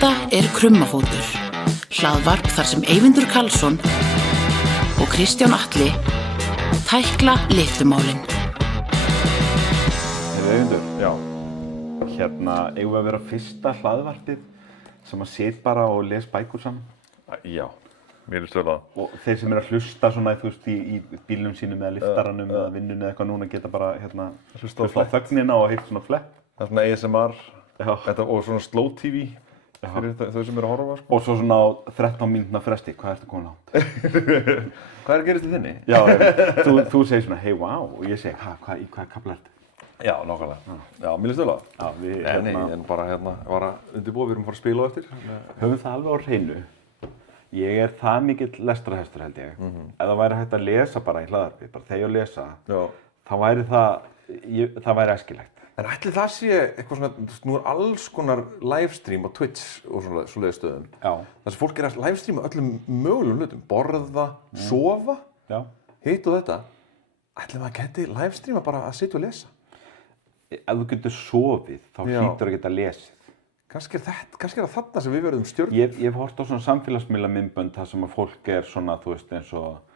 Þetta Krummafótur, hlaðvarp þar sem Eyvindur Karlsson og Kristján Atli tækla litlumálin. Eyvindur, já. Eigum við að vera fyrsta hlaðvarpið sem að sit bara og les bækur saman? Já, mér finnst það. Og þeir sem að hlusta svona, þú veist, í bílnum sínum eða liftaranum eða vinnunni eða eitthvað núna geta bara hlusta á þögnina og heyrt svona flett. Það er svona ASMR og svona slow TV fyrir þau sem eru að horfa. Og svo svona á 13 mínútna fresti, hvað ertu komin átt? Hvað er að gerast í þinni? Já, þú segir svona, hey, wow, og ég segi, í hvað kapla ertu? Já, nákvæmlega. Já, mér finnst það. Já, við en bara var að undirbúa, við erum að fara að spila á eftir. Höfum það alveg á hreinu. Ég er það mikill lestrarhestur held ég. Ef það væri hægt að lesa bara í hlaðvarpi, bara þegar ég lesa, þá væri það væri æskilegt. En ætli það sé eitthvað svona, nú er alls konar livestream á Twitch og svoleiðis stöðum. Já. Þar sem fólk er að livestreama öllum mögulegum hlutum, borða, sofa, hitt og þetta. Ætli maður geti livestreama bara að sitja og lesa? Ef þú getur sofið, þá hlýtur að geta lesið. Kannski er það þarna sem við verðum stjórn. Ég hef hort á svona samfélagsmiðla myndbönd þar sem að fólk er svona, þú veist, eins og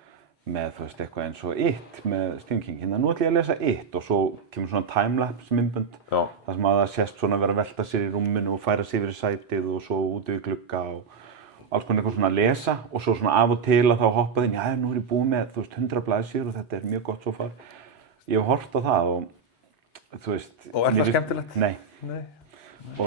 með, þú veist, eitthvað eins og It með Stephen King. Nú ætla ég að lesa It og svo kemur svona timelapse myndbönd. Já. Þar sem að það sést svona vera að velta sér í rúminu og færa sig yfir í sætið og svo út við glugga og alls konar eitthvað svona að lesa og svo svona af og til að þá hoppa þinn, nú er ég búið með, þú veist, 100 blaðsíður og þetta er mjög gott svo far. Ég hef hort á það og þú veist... Og er það skemmtilegt? Nei.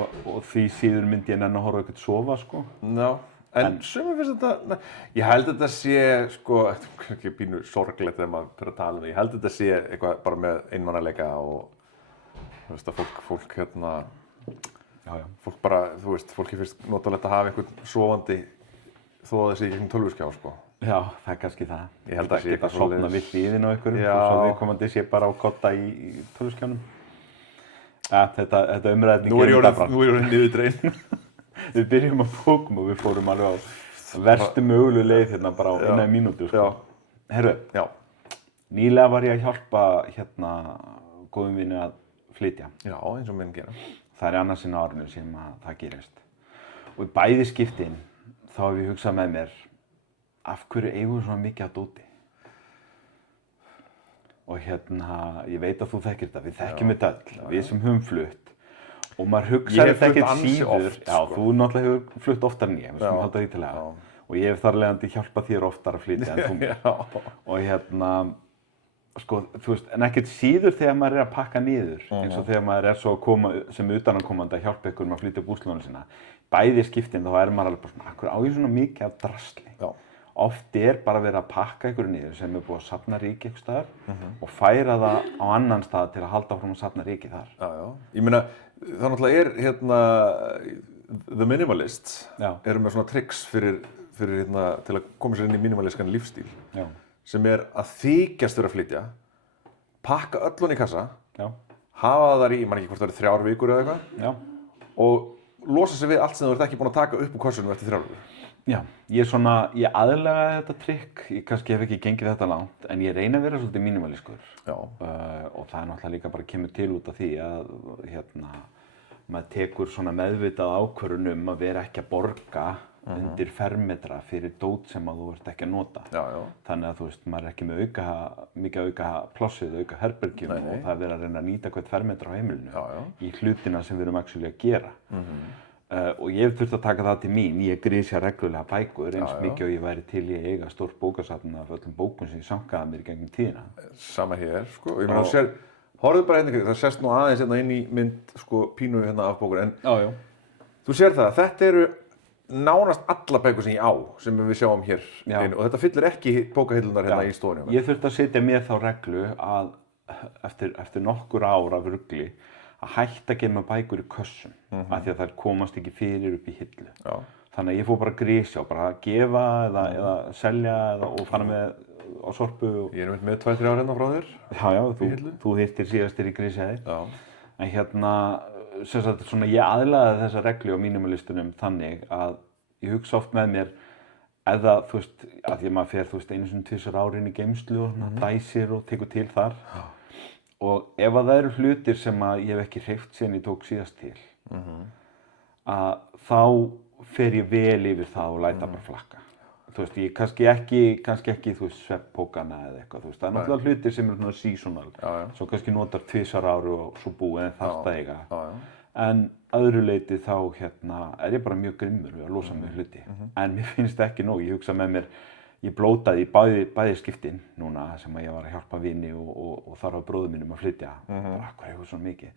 Og því síður myndi ég nenni að horfa eitthvað sofa, sko. Já. En sumir finnst þetta, ég held þetta sé, sko, þetta er ekki pínu sorglegt þegar maður fyrir að tala um það, ég held þetta sé eitthvað bara með einmanaleika og, þú veist, að fólk fólk bara, þú veist, fólki finnst notalegt að hafa einhvern sofandi þó að það sé ekki tölvuskjá, sko. Já, það er kannski það. Ég held að sé eitthvað sofna við hliðin á einhverjum og svo viðkomandi sé bara á kotta í tölvuskjánum. Þetta umræðning Nú er ég orðinn niðurdreginn. Við byrjum á bókum og við fórum alveg á verstu mögulegu leið hérna bara á innan mínútu, sko. Herru, nýlega var ég að hjálpa góðum vini að flytja. Já, eins og menn gera. Það er annars inn á árinu sem að það gerist. Og í bæði skiptin þá hef ég hugsað með mér, af hverju eigum við svona mikið að dóti? Og ég veit að þú þekkir þetta, við þekkjum þetta öll, við sem höfum flutt. Og maður hugsaði þetta ekkert síður. Já, þú náttúrulega hefur flutt oftar en ég, við skulum halda því til það. Og ég hef þar leiðandi hjálpað þér oftar að flytja en þú. Og sko, þú veist, en ekkert síður þegar maður er að pakka niður, eins og þegar maður er svo að koma sem utanakomandi að hjálpa ykkur með að flytja búslóðinu sína. Bæði skiptin þá er maður alveg bara svona, akkur á ég svona mikið af drasli. Oft er bara verið að pakka ykkur niður sem er búið að safna ryki einhvers staðar og færa það á annan stað til að halda áfram að safna ryki þar. Já. Ég meina, það náttúrulega The Minimalists eru með svona tricks fyrir til að koma sér inn í minimalískan lífstíl. Já. Sem er að þykjast vera að flytja, pakka öllun í kassa, hafa það þar í, ég man ekki hvort það eru 3 vikur eða eitthvað, og losa sig við allt sem þú ert ekki búin að taka upp úr kassunum eftir 3 vikur. Já, ég aðlagaði þetta trikk, ég kannski hef ekki gengið þetta langt, en ég reyna að vera svolítið mínimalískur. Og það er náttúrulega líka bara kemur til út af því að maður tekur svona meðvitað ákvörðun að vera ekki að borga undir fermetra fyrir dót sem að þú ert ekki að nota. Þannig að þú veist, maður er ekki með mikið auka plássið, auka herbergjum og það er verið að reyna að nýta hvert fermetra á heimilinu í hlutina sem við erum actually að gera. Og ég hef þurft að taka það til mín, ég grisja reglulega bækur eins mikið og ég væri til í að eiga stórt bókasafn af öllum bókum sem ég sankaði mér í gegnum tíðina. Sama hér, sko, ég meina horfðu bara hérna, það sést nú aðeins hérna inn í mynd, sko, pínu hérna af bókur, en þú sér það, þetta eru nánast alla bækur sem ég á, sem við sjáum hér inn, og þetta fyllir ekki bókahillunar hérna í stofunni. Ég þurfti að setja mér þá reglu að eftir nokkur ár af rugli að hætta að geyma bækur í kössum af því að þær komast ekki fyrir upp í hillu. Þannig að ég fór bara að grisja og bara að gefa eða selja og fara með á sorpu. Ég er með 2-3 ár hérna frá þér. Já, þú hirtir síðastir í grisjaði. En sem sagt, svona ég aðlagaði þessa reglu á mínimalistunum þannig að ég hugsa oft með mér eða, þú veist, að því að maður fer, þú veist, 1-2 ári inn í geymslu og dæsir og tekur til þar. Og ef að það eru hlutir sem að ég hef ekki hreyft síðan ég tók síðast til, að þá fer ég vel yfir það og læta bara flakka. Þú veist, ég kannski ekki, þú veist, svefnpókana eða eitthvað, þú veist, það náttúrulega hlutir sem eru svona seasonal, svo kannski notar 2 ári og svo búið en þarft að eiga. En öðru leyti þá, ég bara mjög grimmur við að losa mig hluti. En mér finnst ekki nóg, ég hugsa með mér, ég blótaði í bæði skiptin núna sem að ég var að hjálpa vini og þar á bróður mínum að flytja. Bara, hvað hefur svona mikið?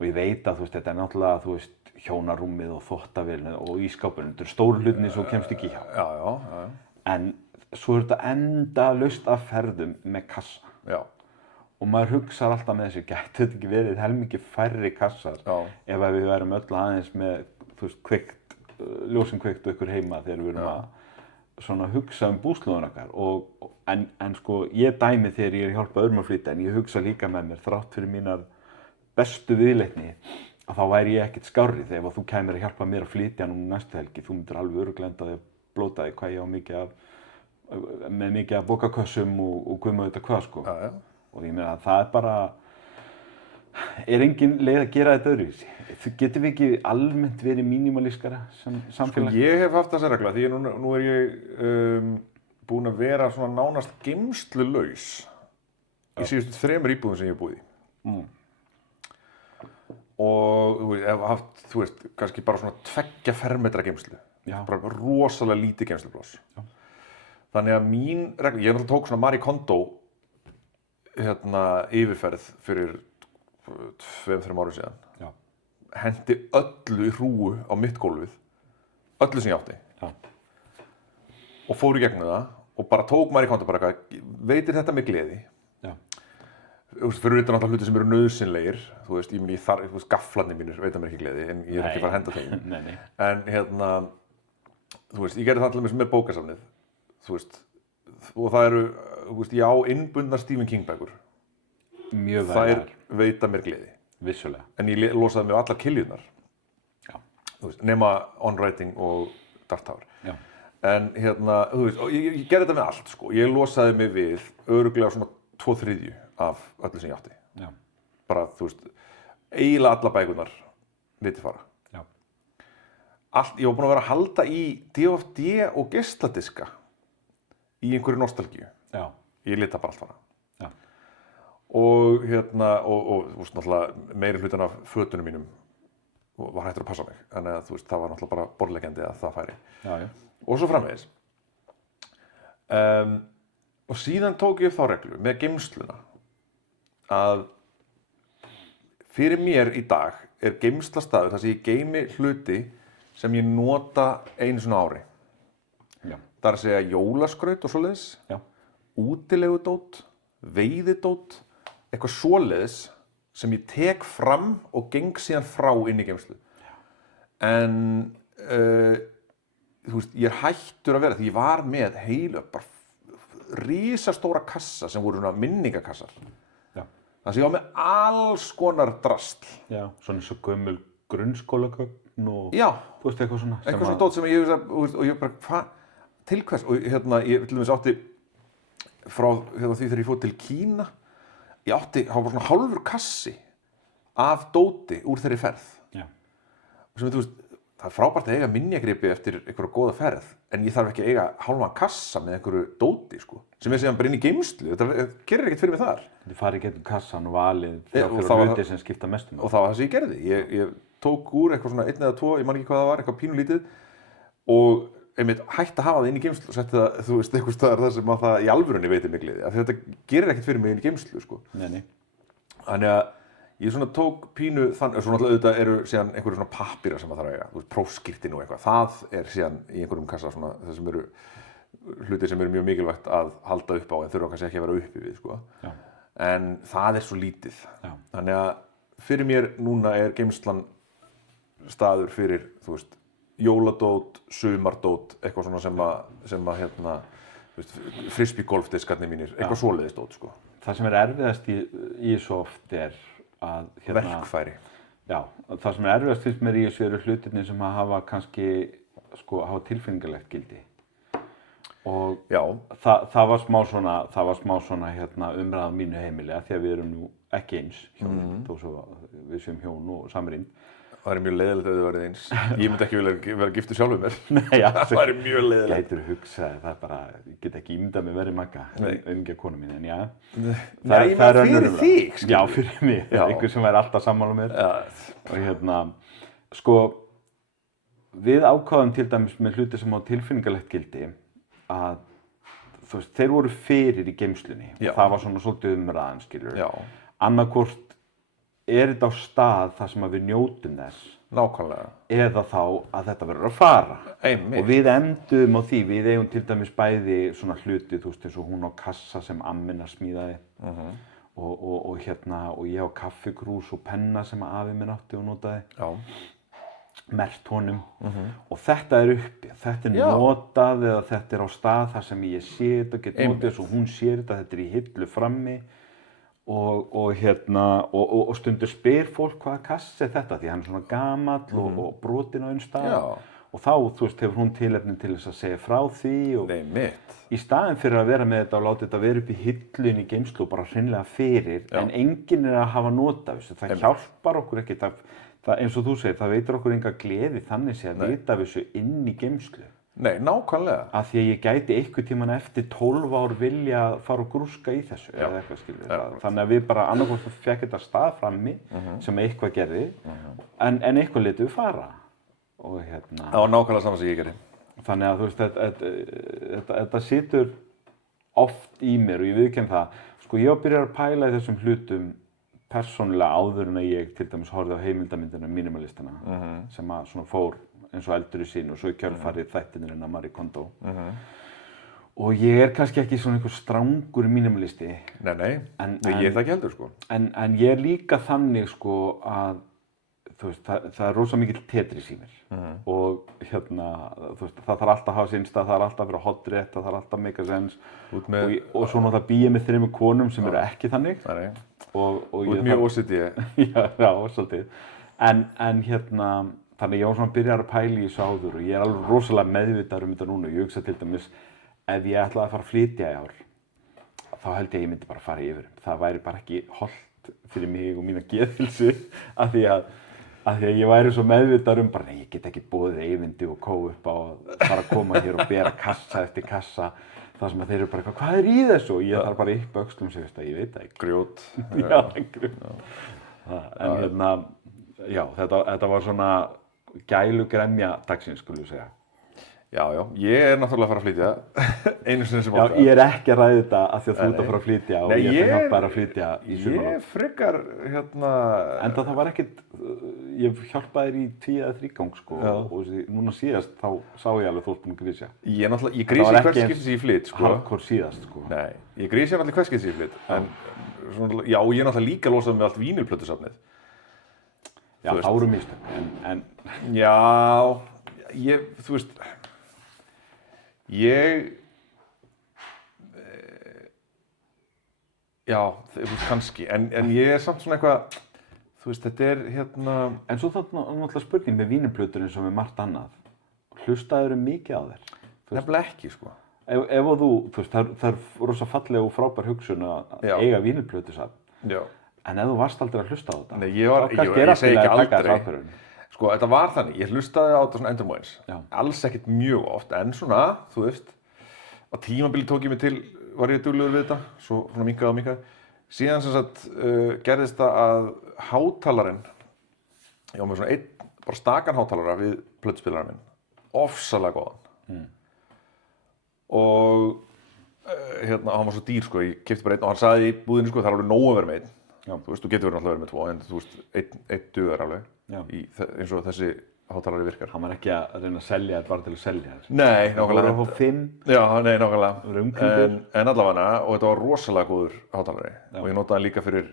Og ég veit að, þú veist, þetta náttúrulega, þú veist, hjónarúmið og þvottavélina og ísskápurinn, þetta stóru hlutinni sem þú kemst ekki hjá. Já. En svo þetta endalaust af ferðum með kassa. Já. Og maður hugsar alltaf með þessu, gæti þetta ekki verið helmingi færri kassar ef við værum öll aðeins með, þú veist, ljósin kveikt ykkur heima þegar við erum að svona hugsa búslóðun okkar. En sko, ég dæmi þegar ég hjálpa öðrum að flytja, en ég hugsa líka með mér, þrátt fyrir mínar bestu viðleitni, að þá væri ég ekkert skárri þegar ef þú kæmir að hjálpa mér að flytja næstu helgi. Þú myndir alveg örugglega enda að blóta þig hvað ég á með mikið af bókakössum og guð má vita hvað, sko. Og ég meina að það bara, engin leið að gera þetta öðruvísi. Getum við ekki almennt verið mínimalískara sem samfélag? Sko, ég hef haft þessa regla, því nú er ég búinn að vera svona nánast geymslulaus í síðustu 3 íbúðum sem ég hef búið í. Og ég hef haft, þú veist, kannski bara svona 2 fermetra geymslu. Bara rosalega lítið geymslupláss. Þannig að mín regla, ég náttúrulega tók svona Marie Kondo yfirferð fyrir 2-3 árum síðan. Hendi öllu í hrúgu á mitt gólfið, öllu sem ég átti. Og fór í gegnum það og bara tók Marie Kondo bara eitthvað, veitir þetta með gleði? Fyrir utan alltaf hluti sem eru nauðsynlegir, þú veist, gaflarnir mínir veita mér ekki gleði, en ég er ekki að fara að henda þeim. En þú veist, ég gerði það allir með bókasafnið, þú veist, og það eru, þú veist, ég á innbundnar Stephen King bækur. Mjög vægar. Þær veita mér gleði. Vissulega. En ég losaði mig á allar kiljurnar. Þú veist, nema On Writing og Dark Tower. En þú veist, og ég gerði þetta með allt, sko. Ég losaði mig við örugglega svona 2/3 af öllu sem ég átti. Bara, þú veist, eiginlega allar bækurnar viti fara. Ég var búinn að vera að halda í DFD og geisladiska í einhverju nostalgíu. Ég lét það bara allt fara. Og þú veist, náttúrulega meiri hlutan af fötunum mínum var hættur að passa mig. Þannig að, þú veist, það var náttúrulega bara borðleggjandi að það færi. Og svo framvegis. Og síðan tók ég upp þá reglu með geymsluna að fyrir mér í dag er geymslastaður þar sem ég geymi hluti sem ég nota einu svona ári. Það er að segja jólaskraut og svoleiðis, útilegudót, veiðidót, eitthvað svoleiðis sem ég tek fram og geng síðan frá inn í geymslu. En þú veist, ég er hættur að vera því ég var með heilu bara risastóra kassa sem voru svona minningakassar. Þannig að ég var með alls konar drasl. Svona eins og gömul grunnskólagögn og þú veist, eitthvað svona. Eitthvað svona dót sem ég hugsa, og ég bara, hvað, til hvers? Og ég til dæmis átti frá því þegar ég fór til Kína, það var bara svona hálfur kassi af dóti úr þeirri ferð. Og sem þú veist, það er frábært að eiga minjagripi eftir einhverja góða ferð, en ég þarf ekki að eiga hálfan kassa með einhverju dóti, sko, sem er síðan bara inn í geymslu. Þetta gerir ekkert fyrir mig þar. Þið farið gegnum kassan og valið fyrir hluti sem skipta mestu með. Og það var það sem ég gerði. Ég tók úr eitthvað svona 1 eða 2, ég man ekki hvað það var, eitthvað pínulítið, og einmitt hætti að hafa það inn í geymslu og setti það, þú veist, einhvers staðar þar sem að það í alvörunni veitir mig gleði. Þetta gerir ekkert fyrir mig inn í geymslu, sko. Þannig að ég svona tók pínu þannig, svo náttúrulega auðvitað eru síðan einhverju svona pappírar sem maður þarf að eiga, þú veist, prófskírteini og eitthvað. Það er síðan í einhverjum kassa svona, það sem eru hlutir sem eru mjög mikilvægt að halda upp á en þurfa kannski ekki að vera uppi við, sko. En það er svo lítið. Þannig að fyrir mér núna er geymslan staður fyrir, þú veist, jóladót, sumardót, eitthvað svona sem að frisbee-golfdiskarnir mínir, eitthvað svoleiðis dót, sko. Það sem er erfiðast í svo oft er að verkfæri. Já, það sem er erfiðast fyrst mér í þessu eru hlutirnir sem að hafa kannski, sko, hafa tilfinningalegt gildi. Og það var smá svona umræða á mínu heimili, því að við erum nú ekki eins hjón, þó svo við séum hjón og samrýmd. Það er mjög leiðilegt ef þið verið eins. Ég myndi ekki vilja vera giftur sjálfur mér. Nei, já. Það er mjög leiðilegt. Gætur hugsað, það bara, ég get ekki ímyndað mig verið Magga, auðvitað konu mín, en já. Nei, ég meina fyrir þig, skilur. Já, fyrir mig, einhver sem væri alltaf sammála mér. Og sko, við ákváðum til dæmis með hluti sem á tilfinningalegt gildi að, þú veist, þeir voru fyrir í geymslunni. Það var svona svolítið umræðan, skilur. Já. Annarkvort þetta á stað þar sem að við njótum þess. Nákvæmlega. Eða þá að þetta verður að fara. Einmitt. Og við endum á því, við eigum til dæmis bæði svona hluti, þú veist, eins og hún á kassa sem ammina smíðaði. Og ég á kaffikrús og penna sem afi minn átti og notaði. Já. Merkt honum. Og þetta uppi, þetta notað eða þetta á stað þar sem ég sé þetta, get notið þess og hún sér þetta í hillu frammi. Og stundur spyr fólk hvaða kassi þetta því hann er svona gamall og brotinn á einn stað og þá, þú veist, hefur hún tilefni til þess að segja frá því og í staðinn fyrir að vera með þetta og láta þetta vera upp í hillunni í geymslu og bara hreinlega fyrir en enginn að hafa notað þessu, það hjálpar okkur ekki það eins og þú segir, það veitir okkur enga gleði þannig sé að vita þessu inn í geymslu. Nei, nákvæmlega. Af því að ég gæti einhvern tímann eftir 12 ár vilja fara og grúska í þessu eða eitthvað skilur. Þannig að við bara annarkvort fekk þetta stað frammi sem eitthvað gerði en eitthvað létu við fara. Og það var nákvæmlega saman sem ég gerði. Þannig að þú veist, þetta situr oft í mér og ég viðurkenni það. Sko ég var byrjað að pæla í þessum hlutum persónulega áður en að ég til dæmis horfði á heimildamyndina Minimalistana sem að svona fór eins og eldur í sín og svo í kjölfarið þættinir hennar Marie Kondo. Og ég kannski ekki svona einhver strangur minimalisti. Nei, ég það ekki heldur, sko. En ég líka þannig, sko, að þú veist, það er rosa mikill Tetris í mér. Og þú veist, það þarf alltaf að hafa sinn stað, það er alltaf að vera hotrétt, það þarf alltaf að make sense. Og svo náttúrulega bý ég með 3 konum sem eru ekki þannig. Út mjög OCD. Já, svolítið. En þannig ég var svona byrjar að pæla í þessu áður og ég er alveg rosalega meðvitaður þetta núna. Ég hugsa til dæmis, ef ég ætlaði að fara að flytja í ár, þá held ég myndi bara fara yfir. Það væri bara ekki hollt fyrir mig og mína geðheilsu af því að ég væri svo meðvitaður bara, nei, ég get ekki boðið Eyvindi og Kó upp á að fara að koma hér og bera kassa eftir kassa. Það sem að þeir eru bara eitthvað, hvað í þessu? Og ég þarf bara upp öxlum og segja, ég veit það ekki. Grjót. Já, grjót. En þetta var svona gælugremja dagsins, skulum við segja. Já, ég er náttúrulega að fara að flytja einu sinni sem ákvað. Já, ég er ekki að ræða þetta af því að þú ert að fara að flytja og ég ætla að hjálpa þér að flytja í sumar. Ég frekar, En það var ekkert, ég hjálpaði þér í 2 eða 3 gang, sko, og núna síðast þá sá ég alveg þú ert búin að grísja. Ég grísi í hvert skipti sem ég flyt, sko. Hardcore síðast, sko. Nei, ég grísi náttúrulega í hvert skipti sem ég flyt, en já, ég náttúrulega líka losaði með allt vínilplötusafnið. Já, það voru mistök, en... Já, þú veist, já, kannski, en ég er samt svona eitthvað, þú veist, þetta er En svo náttúrulega spurning með vínilplötur eins og með margt annað. Hlustaðirðu mikið á þér? Nefnilega ekki, sko. Ef og þú veist, það er rosa falleg og frábær hugsun að eiga vínilplötusafn. Já. En ef þú varst aldrei að hlusta á þetta, nei, ég segi ekki aldrei. Sko, þetta var þannig, ég hlustaði á þetta svona endurmóins. Alls ekkert mjög oft, en svona, þú veist, á tímabili tók ég mig til, var ég duglegur við þetta, svo svona minkaði. Síðan sem sagt gerðist það að hátalarinn, ég var með svona bara stakan hátalara við plötuspilarinn minn, ofsalega góðan. Og hann var svo dýr, sko, ég keypti bara einn og hann sagði í búðinni, sko, það er alveg nóg að vera með einn. Þú veist, þú getur náttúrulega verið með 2, en þú veist, einn dugar alveg, eins og þessi hátalari virkar. Hann var ekki að reyna að selja þetta bara til að selja þetta. Nei, nákvæmlega. Það voru að fá 5. Já, nei, nákvæmlega. En allavega, og þetta var rosalega góður hátalari. Og ég notaði hann líka fyrir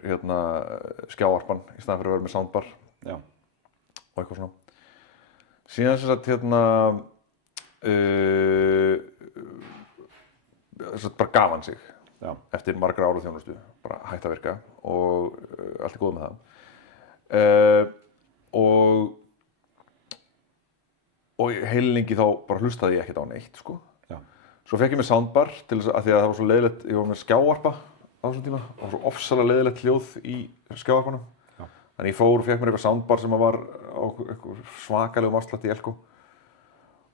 skjávarpan, í staðan fyrir að vera með soundbar. Já. Og eitthvað svona. Síðan sem sagt, bara gaf hann sig. Já. Eftir margra ára þjónustu, bara hætti að virka og allt er góð með það. Og heilengi þá bara hlustaði ég ekkert á neitt, sko. Já. Svo fekk ég með soundbar til þess að því að það var svo leiðilegt, ég var með skjávarpa á þessum tíma, og svo ofsalega leiðilegt hljóð í skjávarpanum. Já. Þannig ég fór og fekk mér eitthvað soundbar sem var á svakalegum afslætti í Elko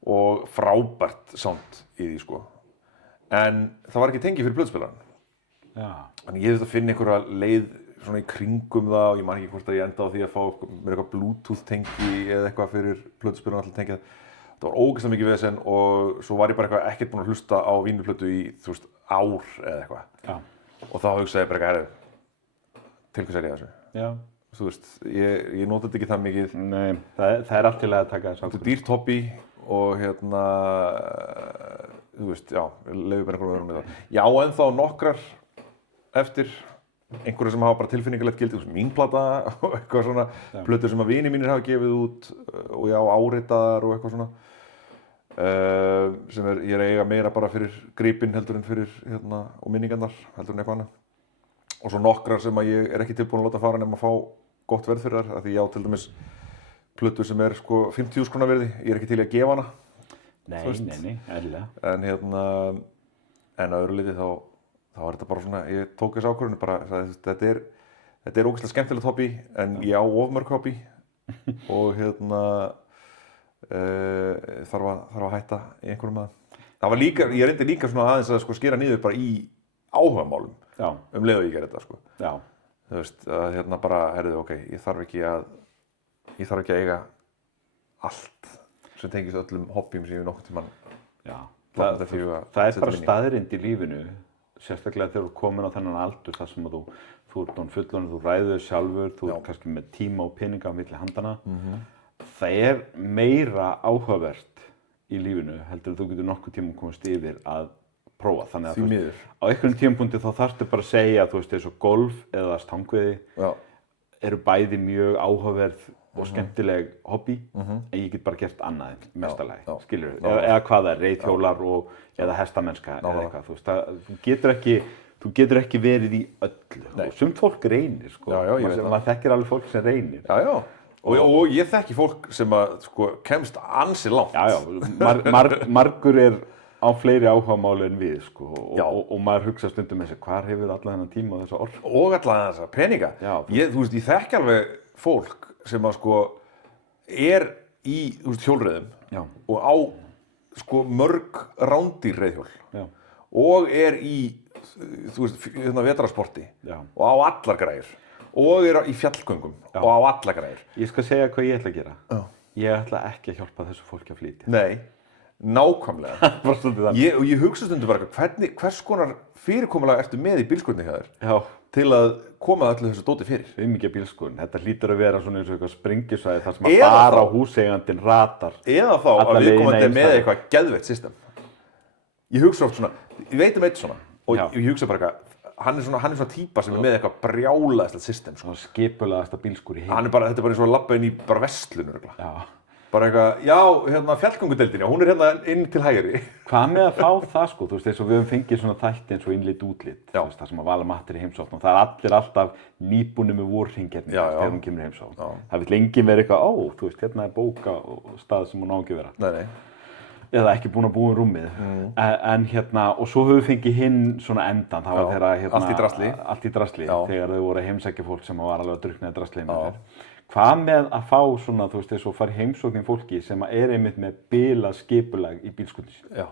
og frábært sound í því sko. En það var ekki tengi fyrir plötuspilarann. Þannig ég þurfti að finna einhverja leið svona í kringum það og ég man ekki hvort að ég enda á því að fá mér eitthvað Bluetooth tengi eða eitthvað fyrir plötuspilarann til að tengja það. Það var ógeðslega mikið vesen og svo var ég bara eitthvað ekkert búinn að hlusta á vínilplötu í, ár eða eitthvað. Já. Og þá hugsaði ég bara eitthvað, til hvers ég þessu? Já. Þú veist, ég nota þetta ekki það mikið. Nei, það er allt til að taka þessu. Þetta er dýrt hobby og þú veist, já, leyfi bara einhverjum með það. Já, ennþá nokkrar eftir einhverju sem hafa bara tilfinningulegt gildi, mín plata og eitthvað svona, plötur sem að vinir mínir hafa gefið út og já, áritaðar og eitthvað svona. Sem ég eiga meira bara fyrir gripinn heldur en fyrir og minningarnar heldur en eitthvað annað. Og svo nokkrar sem að ég ekki tilbúin að láta fara nema að fá gott verð fyrir þær, af því ég á til dæmis plötu sem er 50.000 króna virði, ég er ekki til í að gefa hana. Nei, eðlilega. En að öðru leyti þá er þetta bara svona, ég tók þessu ákvörðun bara, þetta er ógeðslega skemmtilegt hobby, en ég á of mörg hobby og þarf að hætta í einhverjum að. Það var líka, ég reyndi líka svona aðeins að skera niður bara í áhugamálum leið og ég gerði þetta sko. Já. Þú veist, að bara, ok, ég þarf ekki að eiga allt sem tengist öllum hobbyum sem ég nokkuð tímann. Já, það er bara staðreynd í lífinu, sérstaklega þegar þú er komin á þennan aldur þar sem að þú ert fullorðinn, þú ræður sjálfur, þú ert kannski með tíma og peninga á milli handana. Það er meira áhugavert í lífinu heldur en þú getur nokkuð tíma komast yfir að prófa. Þannig að á einhverjum tímapunkti þá þarftu bara að segja að þú veist eins og golf eða stangveiði eru bæði mjög áhugaverð og skemmtileg hobby, en ég get bara gert annað en mestalagi, skilur eða hvað það er, reiðhjólar eða hestamennska eða eitthvað, þú veist, þú getur ekki verið í öllu. Og sumt fólk reynir, sko, maður þekkir alveg fólk sem reynir. Já. Og ég þekki fólk sem kemst ansi langt. Já, margur er á fleiri áhugamáli en við, sko, og maður hugsa stundum með sig, hvar hefur allan þennan tíma og þessa orku? Og allan þessa peninga. Þú veist, ég þekki alveg fólk sem er í hjólreiðum og á mörg rándýr reiðhjól og er í vetrarsporti og á allar græjur og er í fjallgöngum og á allar græjur. Ég skal segja hvað ég ætla að gera. Ég ætla ekki að hjálpa þessu fólki að flytja. Nei, nákvæmlega. Ég hugsa stundum bara hvers konar fyrirkomulag ertu með í bílskúrnni hjá þér til að koma allir þessu dóti fyrir. Mikið bílskúrn. Þetta hlýtur að vera svona eins og eitthvað sprengjusvæði þar sem að bara húseigandinn ratar. Eða þá að viðkomandi er með eitthvað geðveikt system. Ég hugsa oft svona, ég veit eitt svona og ég hugsa bara hann er svona típa sem er með eitthvað brjálæðislegt system. Svona skipulagasta bílskúr í heim. Þetta er bara eins og að labba inn í vestlunur. Bara eitthvað, fjallgöngudeildinni, hún er inn til hægri. Hvað með að fá það sko, þú veist, eins og við höfum fengið svona þætti eins og innlit útlit, það sem að Vala Matt er í heimsókn og það er allir alltaf nýbúnir með vorhringjarnir þegar hún kemur í heimsókn. Það vill enginn vera eitthvað, þú veist, hérna er bóka og stað sem hún á ekki vera. Nei. Eða ekki búin að búa rúmið. En og svo höfum við fengið hinn svona endan, það var þegar allt í drasli, þegar þau voru að heimsækja fólk sem var alveg að drukkna í draslinu. Hvað með að fá svona, þú veist, þess að fara í heimsókn fólki sem er einmitt með bilað skipulag í bílskúrnni sinni.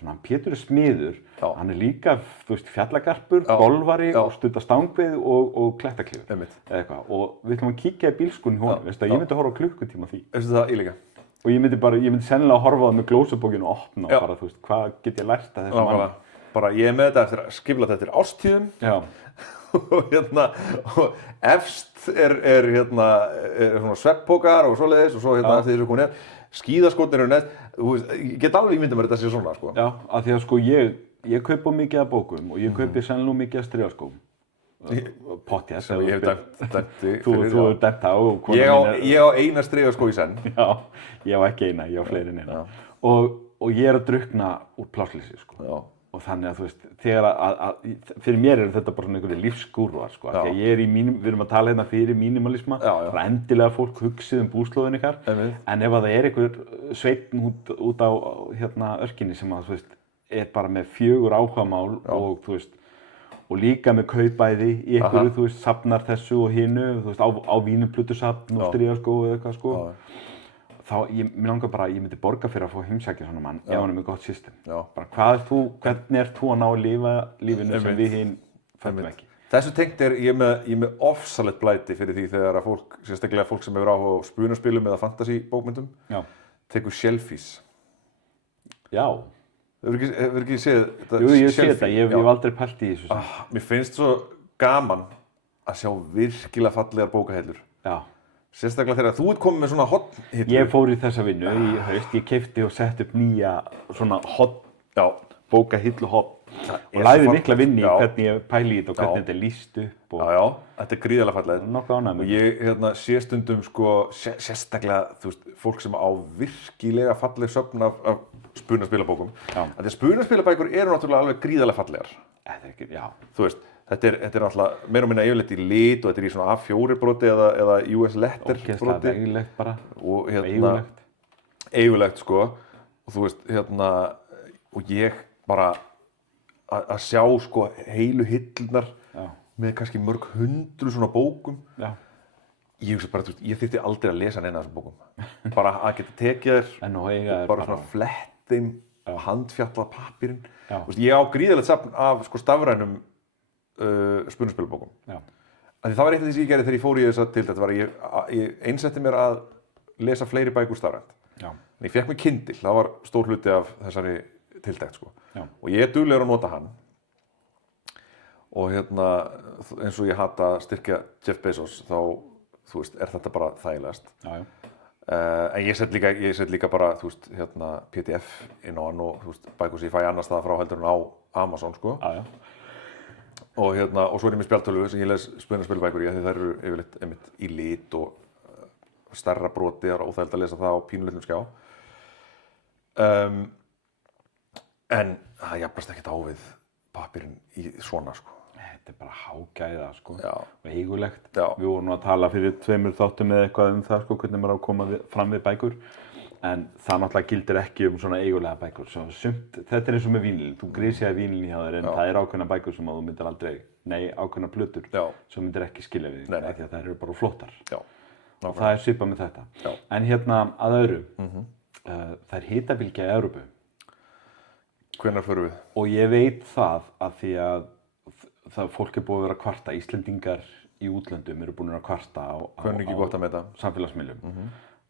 Svona, Pétur er smiður, hann er líka, þú veist, fjallagarpur, golfari og stundar stangveiði og klettaklifur. Eitthvað. Og við ætlum að kíkja í bílskúrnni honum, veistu, ég myndi horfa á klukkutíma því. Veistu það, ég líka. Og ég myndi sennilega horfa á það með glósubókinu og opna og bara, þú veist, hvað get ég lært af þessum manni? Bara, ég er með þetta eftir að skipla þetta eftir árstíðum. Og efst er svona svefnpokar og svoleiðis og svo eftir þessu komin skíðaskotnir eru neðst, ég get alveg ímyndað mér þetta sé svona sko. Já, af því að sko ég kaupa mikið af bókum og ég kaupi sennilega mikið af strigaskóm. Pottja sem ég hef dæmt þú hefur dæmt það og konan mín ég á eina strigaskó í senn. Já, ég á ekki eina, ég á fleiri en eina. Og ég er að drukkna úr plássleysi sko. Og þannig að þú veist, þegar fyrir mér eru þetta bara svona einhverju lífsgúrúar sko, því að við erum að tala hérna fyrir mínimalisma, bara endilega fólk hugsið búslóðin ykkar, en ef það er einhver sveinn út á örkinni sem að þú veist, er bara með 4 áhugamál og þú veist, og líka með kaupæði í einhverju, þú veist, safnar þessu og hinu, þú veist, á vínuplutusafn og stríðaskó eða eitthvað, sko. Þá, mér langar bara að ég myndi borga fyrir að fá heimsækja svona mann ef hann með gott system. Bara hvernig ert þú að ná að lifa lífinu sem við hinn fættum ekki? Þessu tengt ég með ofsalegt blæti fyrir því þegar að fólk, sérstaklega fólk sem hefur áhuga á spunaspilum eða fantasy-bókmyndum, tekur shelfies. Já. Hefur ekki séð þetta? Jú, ég sé þetta, ég hef aldrei pælt í þessu. Mér finnst svo gaman að sjá virkilega fallegar bókahillur. Já. Sérstaklega þegar þú ert komið með svona hotn-hillu. Ég fór í þessa vinnu í haust, ég keypti og setti upp nýja svona bókahillu og lagði mikla vinnu í hvernig ég pæli í þetta og hvernig þetta er lýst upp. Já, þetta er gríðarlega fallegt. Nokkuð ánægður. Og ég sé stundum sko, sérstaklega, þú veist, fólk sem á virkilega falleg söfn af spunaspilabókum. Því að spunaspilabækur eru náttúrulega alveg gríðarlega fallegar. Þetta er ekki, já. Þú veist, þetta er náttúrulega meira og minna yfirleitt í lit og þetta er í svona A4 broti eða US letter broti. Ógeðslega veigulegt bara. Og eigulegt sko. Og þú veist, og ég bara að sjá sko heilu hillurnar með kannski mörg hundru svona bókum. Ég hugsa bara, þú veist, ég þyrfti aldrei að lesa neina af þessum bókum. Bara að geta tekið þér og bara svona flett þeim og handfjallað pappírinn. Þú veist, ég á gríðarlegt safn af sko stafrænum spunaspilabókum. Því það var eitt af því sem ég gerði þegar ég fór í þessa tildætt, var að ég einsetti mér að lesa fleiri bækur stafrænt. En ég fékk mér Kindle, það var stór hluti af þessari tildækt sko. Og ég er duglegur að nota hann. Og eins og ég hata að styrkja Jeff Bezos, þá, þú veist, er þetta bara þægilegast. En ég set líka bara, þú veist, PDF inn á hann og, þú veist, bækur sem ég fæ annars staðar frá heldur en á Amazon, sko. Og svo er ég með spjaldtölu sem ég les spunaspilabækur í, því þær eru yfirleitt einmitt í lit og stærra broti, það er óþægilegt að lesa það á pínulitlum skjá. En það jafnast ekkert á við pappírinn í svona, sko. Þetta er bara hágæða, sko. Og eigulegt. Við vorum að tala fyrir 2 þáttum eða eitthvað það, sko, hvernig maður á að koma fram við bækur. En það náttúrulega gildir ekki svona eigulega bækur. Þetta er eins og með vínil. Þú grísjaði vínilin hjá þér, en það er ákveðna bækur sem þú myndir aldrei, ákveðna plötur sem myndir ekki skilja við því að þær eru bara flottar. Og það er svipað með þetta. En að öðru, það er hitabylgja í Evrópu. Hvenær förum við? Og ég veit það að því að fólk er búið að vera að kvarta, Íslendingar í útlöndum eru búin að kvarta á samfélagsmiðlum.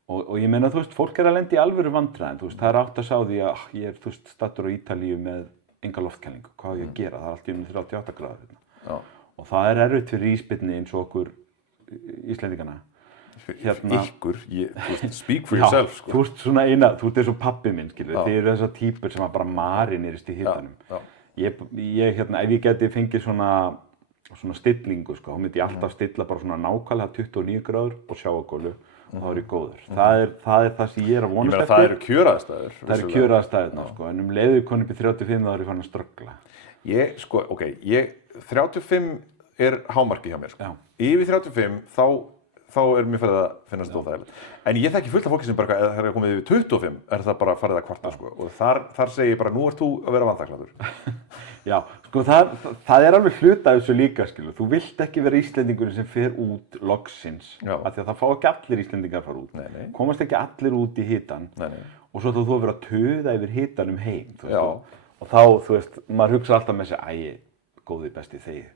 Og ég meina, þú veist, fólk er að lenda í alvöru vandræðum, þú veist, það er átt að sjá því að ég er, þú veist, staddur á Ítalíu með enga loftkælingu, hvað á ég að gera, það er allt í 38 gráður hérna. Og það er erfitt fyrir ísbirni eins og okkur Íslendingana. Ykkur, þú veist, speak for yourself, sko. Þú veist svona þú veist eins og pabbi minn, skilur, þið eru þessar týpur sem bara marinirist í hitanum. Ef ég geti fengið svona stillingu, sko, þá myndi ég alltaf stilla bara svona nákvæmlega 29 gráður og sjávargolu og þá er ég góður. Það er það sem ég er að vonast eftir. Það eru kjöraðstæður. Það eru kjöraðstæðurnar, sko, en leiðu ég konum upp í 35 þá er ég farin að ströggla. 35 er hámarkið hjá mér, sko. Yfir 35 þá er mér farið að finnast þetta óþægilegt. En ég þekki fullt af fólki sem bara, þegar það er komið yfir 25, er það bara farið að kvarta, sko. Og þar segi ég bara, nú ert þú að vera vanþakklátur. Já, sko, það er alveg hluti af þessu líka, skilur. Þú vilt ekki vera Íslendingurinn sem fer út loksins, af því að það fá ekki allir Íslendingar að fara út. Komast ekki allir út í hitann. Og svo þú að vera að tuða yfir hitanum heim, þú veist. Og þá, þú veist, maður hugsa alltaf með sig, góði besti þegi.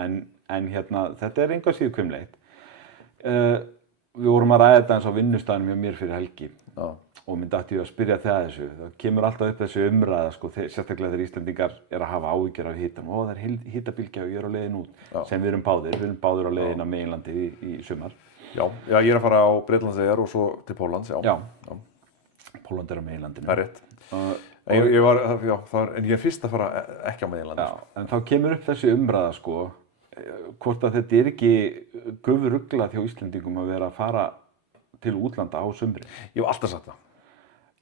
En þetta er engu að síðu hvimleitt. Við vorum að ræða þetta eins á vinnustæðinum hjá mér fyrir helgi og mér datt ég að spyrja þessu. Það kemur alltaf upp þessu umræða, sko, sérstaklega þegar Íslendingar er að hafa áhyggjur af hitanum. Það er hitabylgja og ég er á leiðin út, sem við erum báðir á leiðin á meginlandi í sumar. Já, ég er að fara á Bretlandseyjar og svo til Póllands, já. Pólland er á meginlandinu. Það er rétt. En ég er fyrst að fara ekki á meginlandinu. En þá kemur upp þessi umræða, sko, hvort að þetta er ekki gufurugglað hjá Íslendingum að vera að fara til útlanda á sumri. Ég hef alltaf sagt það.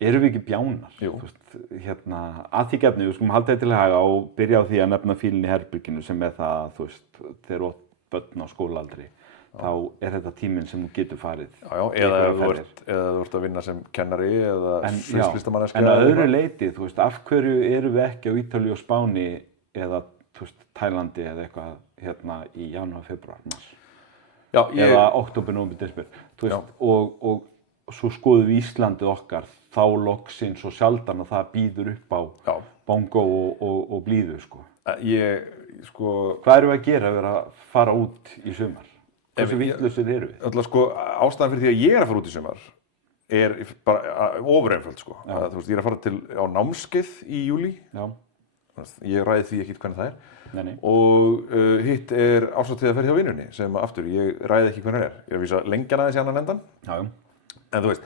Erum við ekki bjánar? Jú. Að því gefnu, við skulum halda þetta til haga og byrja á því að nefna fílinn í herberginu sem er það, þú veist, þegar þú átt börn á skólaaldri, þá er þetta tíminn sem þú getur farið. Eða þú ert að vinna sem kennari eða sviðslistamanneska. En að öðru leyti, þú veist, af hverju erum við ekki á Ítalíu og Spáni eða Tælandi eða eitthvað hérna í janúar, febrúar, mars. Já, Eða október, nóvember, desember. Og svo skoðum við Íslandið okkar, þá loksins og sjaldan að það býður upp á bongo og blíðu, sko. Hvað erum við að gera við að fara út í sumar? Hversu vitlausir eru við? Alltaf, sko, ástæðan fyrir því að ég er að fara út í sumar er bara ofureinföld, sko. Þú veist, ég er að fara á námskeið í júlí. Já. Ég ræði því ekki hvernig það er. Nei. Og hitt er árshátíðarferð hjá vinnunni sem aftur, ég ræði ekki hvernig það er. Ég er að vísa lengjan aðeins í annan endan. Já. En þú veist,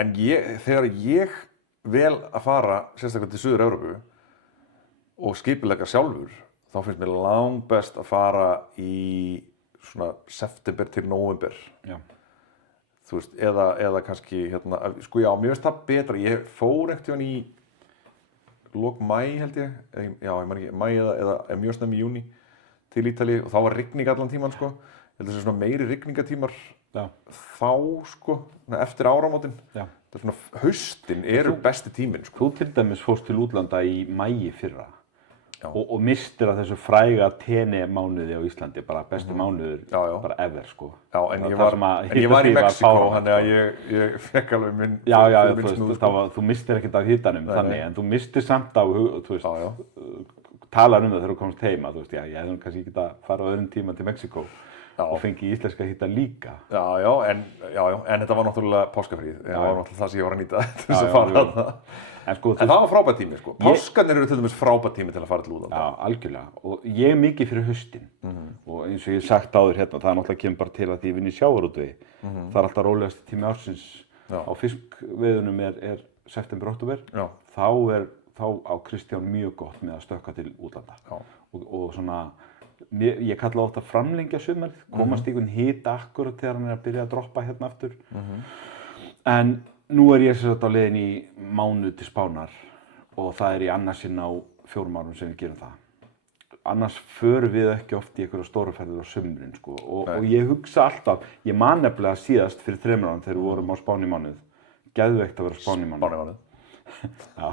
en þegar ég vel að fara sérstaklega til Suður-Evrópu og skipuleggja sjálfur, þá finnst mér langbest að fara í svona september til nóvember. Já. Þú veist, eða kannski hérna, sko já, mér finnst það betra. Ég fór einhvern tímann í lok maí held ég, já ég man ekki, maí eða mjög snemmi í júní til Ítalíu og þá var rigning allan tíman, sko. Ég held að það sé svona meiri rigningatímar þá, sko, eftir áramótin. Já. Það er svona, haustin eru besti tíminn, sko. Þú til dæmis fórst til útlanda í maí fyrra og mistir að þessu fræga Tene-mánuði á Íslandi, bara besti mánuður, bara ever, sko. Já, en ég var í Mexíkó, þannig að ég fekk alveg minn snúð, sko. Þú mistir ekkert af hitanum þannig, en þú mistir samt á, þú veist, talar um það þegar þú komst heima, þú veist, ég hefði kannski ekki að fara á öðrum tíma til Mexíkó og fengi íslenska hita líka. En þetta var náttúrulega páskafríð, það var náttúrulega það sem ég var að nýta til þess að fara þarna. En það var frábær tími, sko. Páskarnir eru til dæmis frábær tími til að fara til útlanda. Já, algjörlega. Og ég er mikið fyrir haustin. Og eins og ég hef sagt áður hérna, það er náttúrulega kemur bara til að því ég vinn í sjávarútvegi. Það er alltaf rólegasti tími ársins. Á fiskveiðunum er september, október. Þá á Kristján mjög gott með að stökkva til útlanda. Og svona, ég kalla oft að framlengja sumarið, komast einhvern hita akkurat þegar hann er að byrja að droppa hérna aftur. En nú er ég á leiðin í mánuð til Spánar og það er í annarsinn á 4 árum sem við gerum það. Annars förum við ekki oft í einhverja stóruferðir á sumrin, sko. Og ég hugsa alltaf, ég man nefnilega síðast fyrir 3 árum þegar við vorum á Spáni í mánuð. Geðveikt að vera á Spáni í mánuð. Já,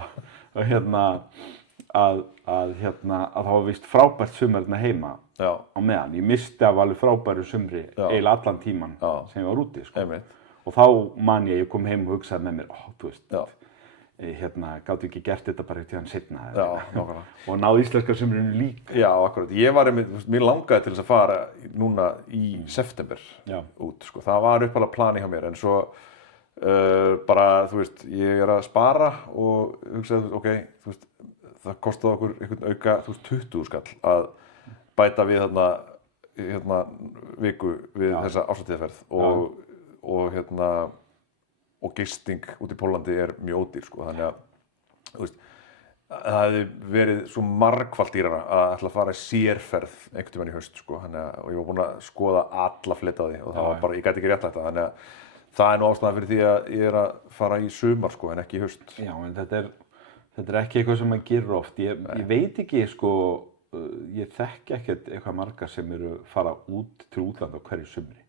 og hérna að það var víst frábært sumarna heima á meðan. Ég misti af alveg frábæru sumri eiginlega allan tíman sem ég var úti, sko. Og þá man ég kom heim og hugsaði með mér, þú veist, gátu ekki gert þetta bara eitt í hann seinna. Og náði íslenska sumrinu líka. Já, akkurat. Ég var mér langaði til þess að fara núna í september út, sko. Það var uppalega plani hjá mér, en svo bara, þú veist, ég er að spara og hugsaði, ok, þú veist, það kostaði okkur einhvern auka, þú veist, 20 skall að bæta við hérna viku við þessa árshátíðarferð og gisting út í Póllandi er mjög ódýr, sko, þannig að, þú veist, það hefði verið svo margfalt dýrara að ætla að fara í sérferð einhvern tímann í haust, sko, og ég var búinn að skoða alla fletaði og það var bara, ég gæti ekki réttlætt það, þannig að það er nú ástæðan fyrir því að ég er að fara í sumar, sko, en ekki í haust. Já, en þetta er ekki eitthvað sem maður gerir oft. Ég veit ekki, sko, ég þekki ekkert eitthvað marga sem eru fara út til útlanda á hverju sumri.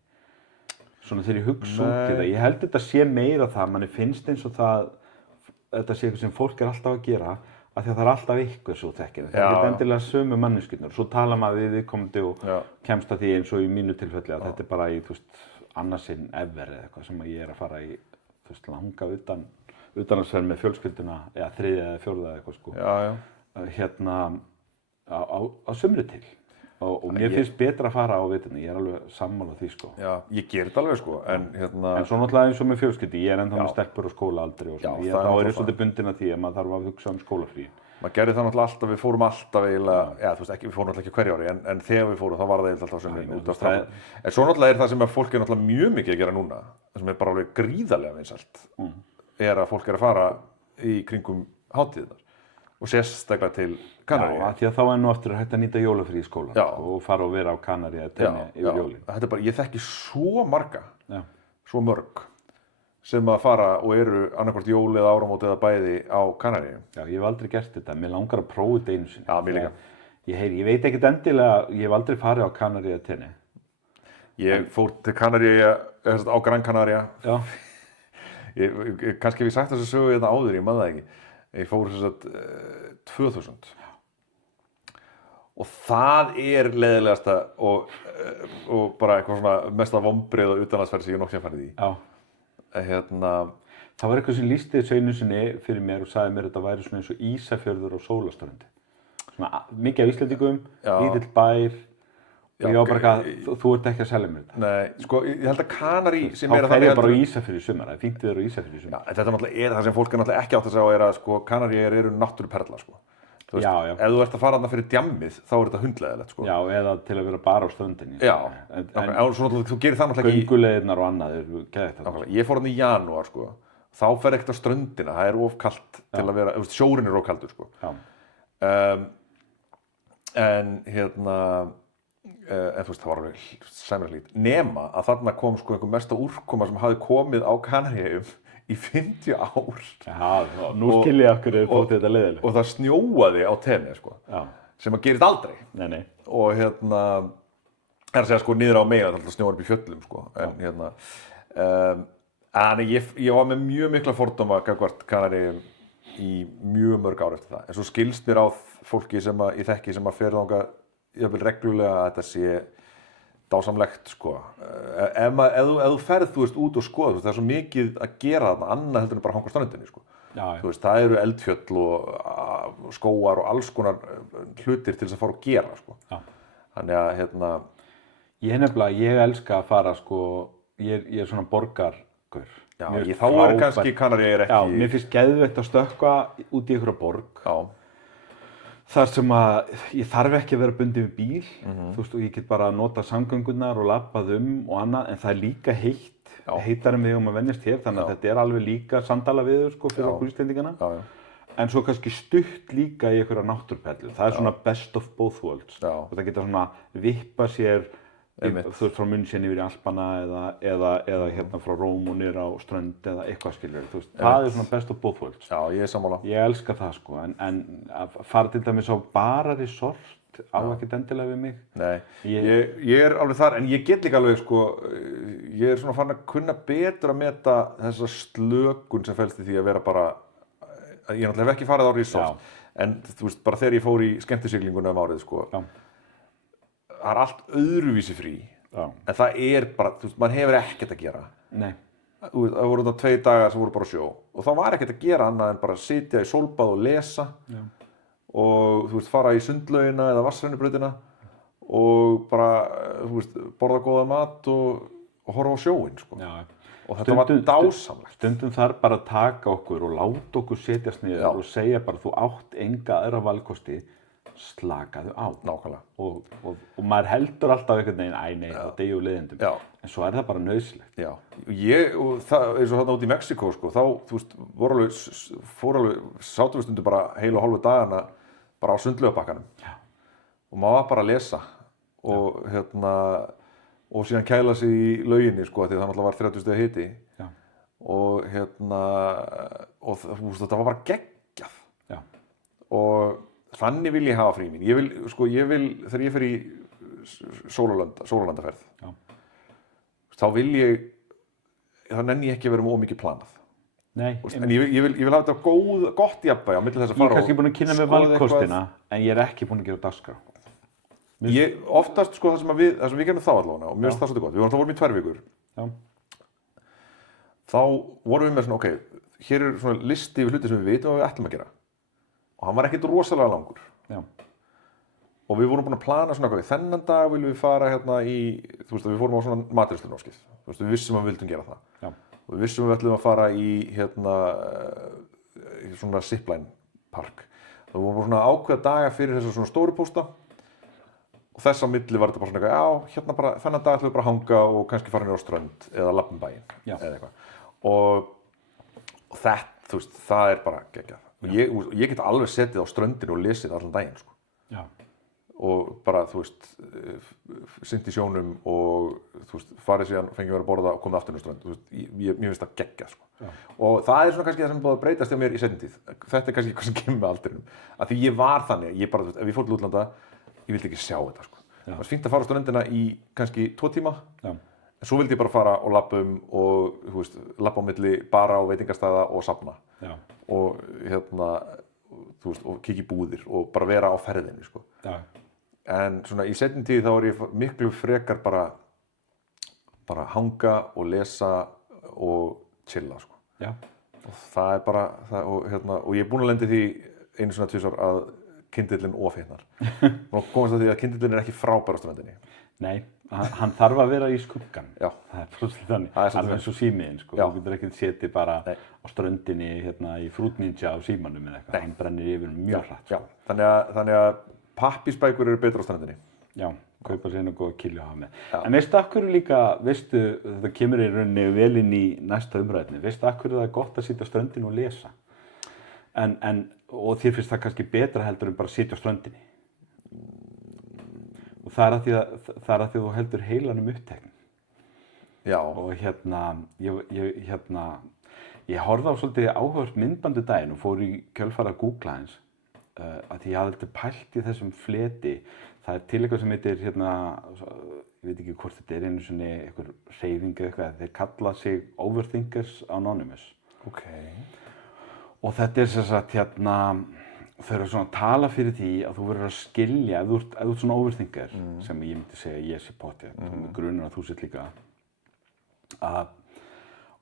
Svona þegar ég hugsa út í það. Ég held þetta sé meira það, manni finnst eins og þetta sé eitthvað sem fólk er alltaf að gera, af því að það er alltaf ykkur svo þekkir. Það er ekki endilega sömu manneskjurnar. Svo tala maður við viðkomandi og kemst að því eins og í mínu tilfelli að þetta er bara í, þú veist, annarsinn ever eða eitthvað sem ég er að fara í, þú veist, langa utanansferð með fjölskylduna, eða 3. eða 4. eða eitthvað, sko. Hérna á sumri til. Og mér finnst betra að fara á veturna, ég er alveg sammála því, sko. Já, ég ger þetta alveg, sko, en En svo náttúrulega eins og með fjölskyldu, ég er ennþá með stelpur og skólaaldri og svona. Þá er ég svolítið bundin að því að maður þarf að hugsa skólafrí. Maður gerði það náttúrulega alltaf, við fórum alltaf eiginlega, þú veist, við fórum náttúrulega ekki hverju ári, en þegar við fórum þá var það alltaf á sumrin út á strand. En svo náttúrulega er það sem að fólk er náttúrulega mjög mikið að gera núna, það sem er bara alveg gríðarlega vinsælt, er að fólk er að fara í kringum hátíðirnar og sérstaklega til Kanarí. Já, því að þá er nú aftur hægt að nýta jólafrí í skólann og fara og vera á Kanarí eða Tenni yfir jólin. Þetta er bara, ég þekki svo marga, svo mörg, sem að fara og eru annarkvort jól eða áramót eða bæði á Kanarí. Já, ég hef aldrei gert þetta, mér langar að prófa þetta einu sinni. Já, mér líka. Ég veit ekkert endilega, ég hef aldrei farið á Kanarí eða Tenni. Ég fór til Kanarí, á Gran Canaria. Já. Kannski hef ég sagt þessu sögu hérna áður, ég man það ekki. Ég fór 2000 og það leiðilegasta og bara eitthvað svona mesta vonbrigði og utanlandsferð sem ég nokkuð farið í. Já. Það var eitthvað sem lýsti þessu einu sinni fyrir mér og sagði mér að þetta væri svona eins og Ísafjörður og Sólaströnd. Svona mikið af Íslendingum, lítill bær og ég var bara eitthvað, þú ert ekki að selja mér þetta. Nei, sko, ég held að Kanarí sem þá fer ég bara á Ísafjörð í sumar, það er fínt við á Ísafjörð í sumar. Já, þetta náttúrulega það sem fólk náttúrulega ekki átt að segja að sko, Kanaríeyjar eru náttúruperla, sko. Þú veist, já. Ef þú ert að fara þarna fyrir djammið, þá er þetta hundleiðilegt, sko. Já, eða til að vera bara á ströndinni. Já, en þú gerir það náttúrulega ekki. Gönguleiðirnar og annað eru geðveikt þarna. Ég fór þarna í janúar, sko. Þá fer ekkert á ströndina, það er of kalt til að vera, sjórinn er of kaldur, sko. En þú veist, það var alveg sæmilega hlýtt. Nema að þarna kom sko einhver mesta úrkoma sem hafði komið á Kanaríeyjum í 50 ár. Já, nú skil ég af hverju þið fótið þetta leiðilegt. Og það snjóaði á tenni, sko. Já. Sem að gerist aldrei. Nei. Og að segja sko niður á megin, alltaf snjóar upp í fjöllum, sko. En ég var með mjög mikla fordóma gagnvart Kanaríeyjum í mjög mörg ár eftir það. En svo skilst mér á fólki sem ég þekki sem að fer þangað jafnvel reglulega að þetta sé dásamlegt, sko. Ef þú ferð, þú veist, út og skoða, það er svo mikið að gera þarna, annað heldur en bara hanga á ströndinni, sko. Já. Þú veist, það eru eldfjöll og skógar og alls konar hlutir til þess að fara og gera, sko. Já. Þannig að, Ég elska að fara, sko, ég er svona borgargaur. Já, þá eru kannski Kanaríeyjar ekki. Já, mér finnst geðveikt að stökkva út í einhverja borg. Já. Þar sem að ég þarf ekki að vera bundin við bíl, þú veist, og ég get bara að nota samgöngurnar og labbað og annað, en það er líka heitar en við að venjast hér, þannig að þetta er alveg líka sandalaviður, sko, fyrir okkur Íslendingana. En svo kannski stutt líka í einhverja náttúruperlu. Það er svona best of both worlds. Og það geta svona vippa sér, þú veist, frá München yfir í Alpana eða frá Róm og niður á strönd eða eitthvað skilur, þú veist, það er svona best of both worlds. Já, ég er sammála. Ég elska það, sko, en að fara til dæmis á bara resort á ekkert endilega við mig. Nei, ég er alveg þar, en ég get líka alveg, sko, ég er svona farin að kunna betur að meta þessa slökun sem felst í því að vera bara, ég náttúrulega hef ekki farið á resort, en þú veist, bara þegar ég fór í skemmtisiglinguna árið, sko, það er allt öðruvísi frí, en það er bara, þú veist, maður hefur ekkert að gera. Nei. Það voru þetta 2 dagar sem voru bara á sjó og þá var ekkert að gera annað en bara sitja í sólbað og lesa og, þú veist, fara í sundlaugina eða vatnsrennibrautina og bara, þú veist, borða góða mat og horfa á sjóinn, sko. Já. Og þetta var dásamlegt. Stundum þarf bara að taka okkur og láta okkur setjast niður og segja bara, þú átt enga aðra valkosti, slakaðu á. Nákvæmlega. Og maður heldur alltaf einhvern veginn, og deyju leiðindum. Já. En svo er það bara nauðsynlegt. Já. Og það, eins og þarna út í Mexíkó, sko, þá, þú veist, sátum við stundum bara heilu og hálfu dagana bara á sundlaugabakkanum. Já. Og maður var bara að lesa og, og síðan kæla sig í lauginni, sko, því það náttúrulega var 30 stiga hiti. Já. Og, og þú veist, þetta var bara geggjað. Já. Og þannig vil ég hafa frí mín. Ég vil, þegar ég fer í sólarlandaferð, þá vil þá nenni ég ekki að vera með ómikið planað. Nei. En ég vil hafa þetta gott jafnvægi á milli þess að fara og Ég er kannski búinn að kynna með valkostina, en ég er ekki búinn að gera dagskrá. Oftast, sko, það sem við gerum þá allavega, og mér finnst það svolítið gott, við vorum í 2 vikur. Já. Þá vorum við með svona, hér er svona listi yfir hluti sem við vitum að við ætlum að gera. Og hann var ekkert rosalega langur. Já. Og við vorum búin að plana svona þennan dag viljum við fara í, þú veist, við fórum á svona matreiðslunámskeið. Þú veist, við vissum að við vildum gera það. Já. Og við vissum að við ætlum að fara í svona zipline park. Það voru svona ákveða daga fyrir þessa svona stóru pósta. Og þess á milli var þetta bara svona bara, þennan dag ætlum við bara að hanga og kannski fara niður á strönd eða labba um bæinn eða eitthvað. Og þetta, þú veist, það er bara geggjað. Ég get alveg setið á ströndinu og lesið allan daginn, sko. Já. Og bara, þú veist, synt í sjónum og, þú veist, farið síðan, fengið verið að borða og komið aftur á strönd. Þú veist, mér finnst það geggjað, sko. Já. Og það er svona kannski það sem er búið að breytast hjá mér í seinni tíð. Þetta er kannski eitthvað sem kemur með aldrinum. Af því ég var þannig, ég bara, þú veist, ef ég fór til útlanda, ég vildi ekki sjá þetta, sko. Það var fínt að fara á ströndina í kannski 2 tíma. Já. En svo vildi ég bara fara og labba og, þú veist, labba á milli bara á veitingastæða og safna. Já. Og þú veist, og kikið í búðir og bara vera á ferðinni, sko. Já. En svona í seinni tíð þá ég miklu frekar bara hanga og lesa og chilla, sko. Já. Og það bara, og ég búinn að lenda í því einu svona tvisvar að kyndillinn ofhitnar. Nú komast að því að kyndillinn ekki frábær á ströndinni. Nei, hann þarf að vera í skuggan. Já. Það plötslega þannig. Það alveg eins og símiðinn, sko. Já. Þú getur ekkert setið bara á ströndinni í Fruit Ninja á símanum eða eitthvað. Hann brennir yfir mjög hratt, sko. Já, þannig að pappírsbækur eru betra á ströndinni. Já, kaupa sér og góða kilju að hafa með. Já. En veistu af hverju líka, þetta kemur í rauninni vel inn í næsta umræðinni, veistu af hverju það er gott að sitja á ströndinni og lesa? Og þér finnst það kannski betra heldur en bara að sitja á ströndinni. Og það er að því að þú heldur heilanum upptekinn. Já. Og ég horfði á svolítið áhugavert myndbandu daginn og fór í kjölfarið að googla eins. Að því ég hafði alltaf pælt í þessum fleti. Það er til eitthvað sem heitir, ég veit ekki hvort þetta er einu svona einhver hreyfing eða eitthvað, þeir kalla sig Overthinkers Anonymous. Ok. Og þetta er sem sagt, þau eru svona að tala fyrir því að þú verður að skilja, ef þú ert svona overthinker, sem ég myndi segja ég sé pottþétt, og með grunur að þú sért líka,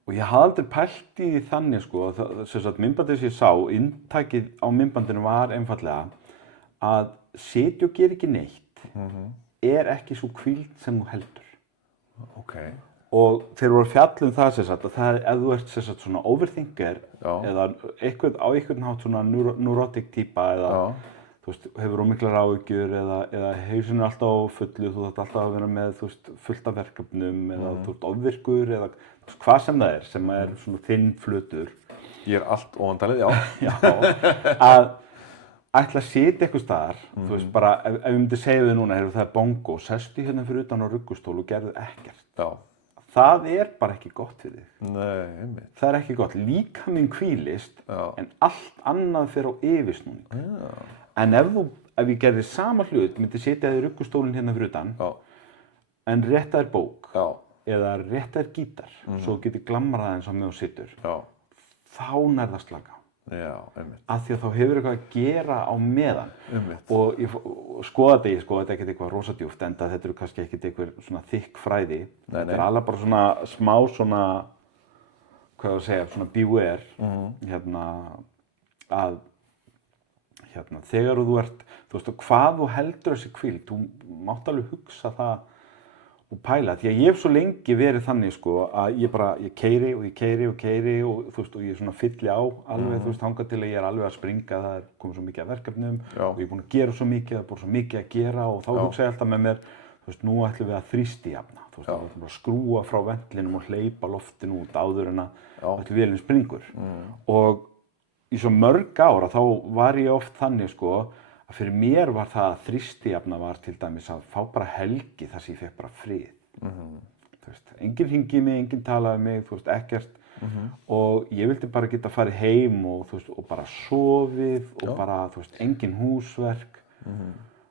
og ég hafði aldrei pælt í því þannig, sko, sem sagt, myndbandið sem ég sá, inntakið á myndbandinu var einfaldlega að sitja og gera ekki neitt er ekki svo hvíld sem þú heldur. Ok. Og þeir voru að fjalla um það sem sagt, að það er ef þú ert sem sagt svona overthinker eða á einhvern hátt svona neurotic típa eða þú veist, hefur ómiklar áhyggjur eða hausinn er alltaf á fullu, þú þarft alltaf að vera með þú veist, fullt af verkefnum eða þú ert ofvirkur eða þú veist, hvað sem það er sem er svona þinn flutur. Ég er allt óvantalið, já. Já, að ætla að sitja eitthvað staðar, þú veist, bara ef ég myndi segja þig núna, það er bongo, sestu hérna fyrir utan á ruggustól og gerðu ekkert. Já. Það er bara ekki gott fyrir þig. Nei, einmitt. Það er ekki gott. Líkaminn hvílist, en allt annað fer á yfirsnúning. Já. En ef ég gerði sama hlut, myndi setja þig í ruggustólinn hérna fyrir utan, en rétta þér bók, eða rétta þér gítar, svo getur glamrað eins á mig og sittur, þá nær það slaka á. Já, einmitt. Af því að þá hefur eitthvað að gera á meðan. Einmitt. Og ég skoða þetta ekkert eitthvað rosa djúpt, enda þetta eru kannski ekkert eitthvað svona þykk fræði. Þetta er alveg bara svona smá svona, hvað ég að segja, svona beware, þegar þú ert, þú veist, hvað þú heldur þessi hvíld, þú mátt alveg hugsa það og pæla, því að ég hef svo lengi verið þannig, sko, að ég keyri og þú veist, og ég svona fylli á alveg, þú veist, þangað til að ég er alveg að springa, það er komið svo mikið af verkefnum og ég er búinn að gera svo mikið, það er búinn svo mikið að gera og þá hugsa ég alltaf með mér, þú veist, nú ætlum við að þrýstijafna, þú veist, þá ætlum við að skrúa frá ventlinum og hleypa loftinu út áður en að vélinn springur. Og í svo mörg ára þá var ég oft þannig, sko, að fyrir mér var það að þrýstijafna var til dæmis að fá bara helgi þar sem ég fekk bara frið. Þú veist, enginn hringið mig, enginn talaði mig, þú veist, ekkert. Og ég vildi bara geta farið heim og, þú veist, og bara sofið og bara, þú veist, engin húsverk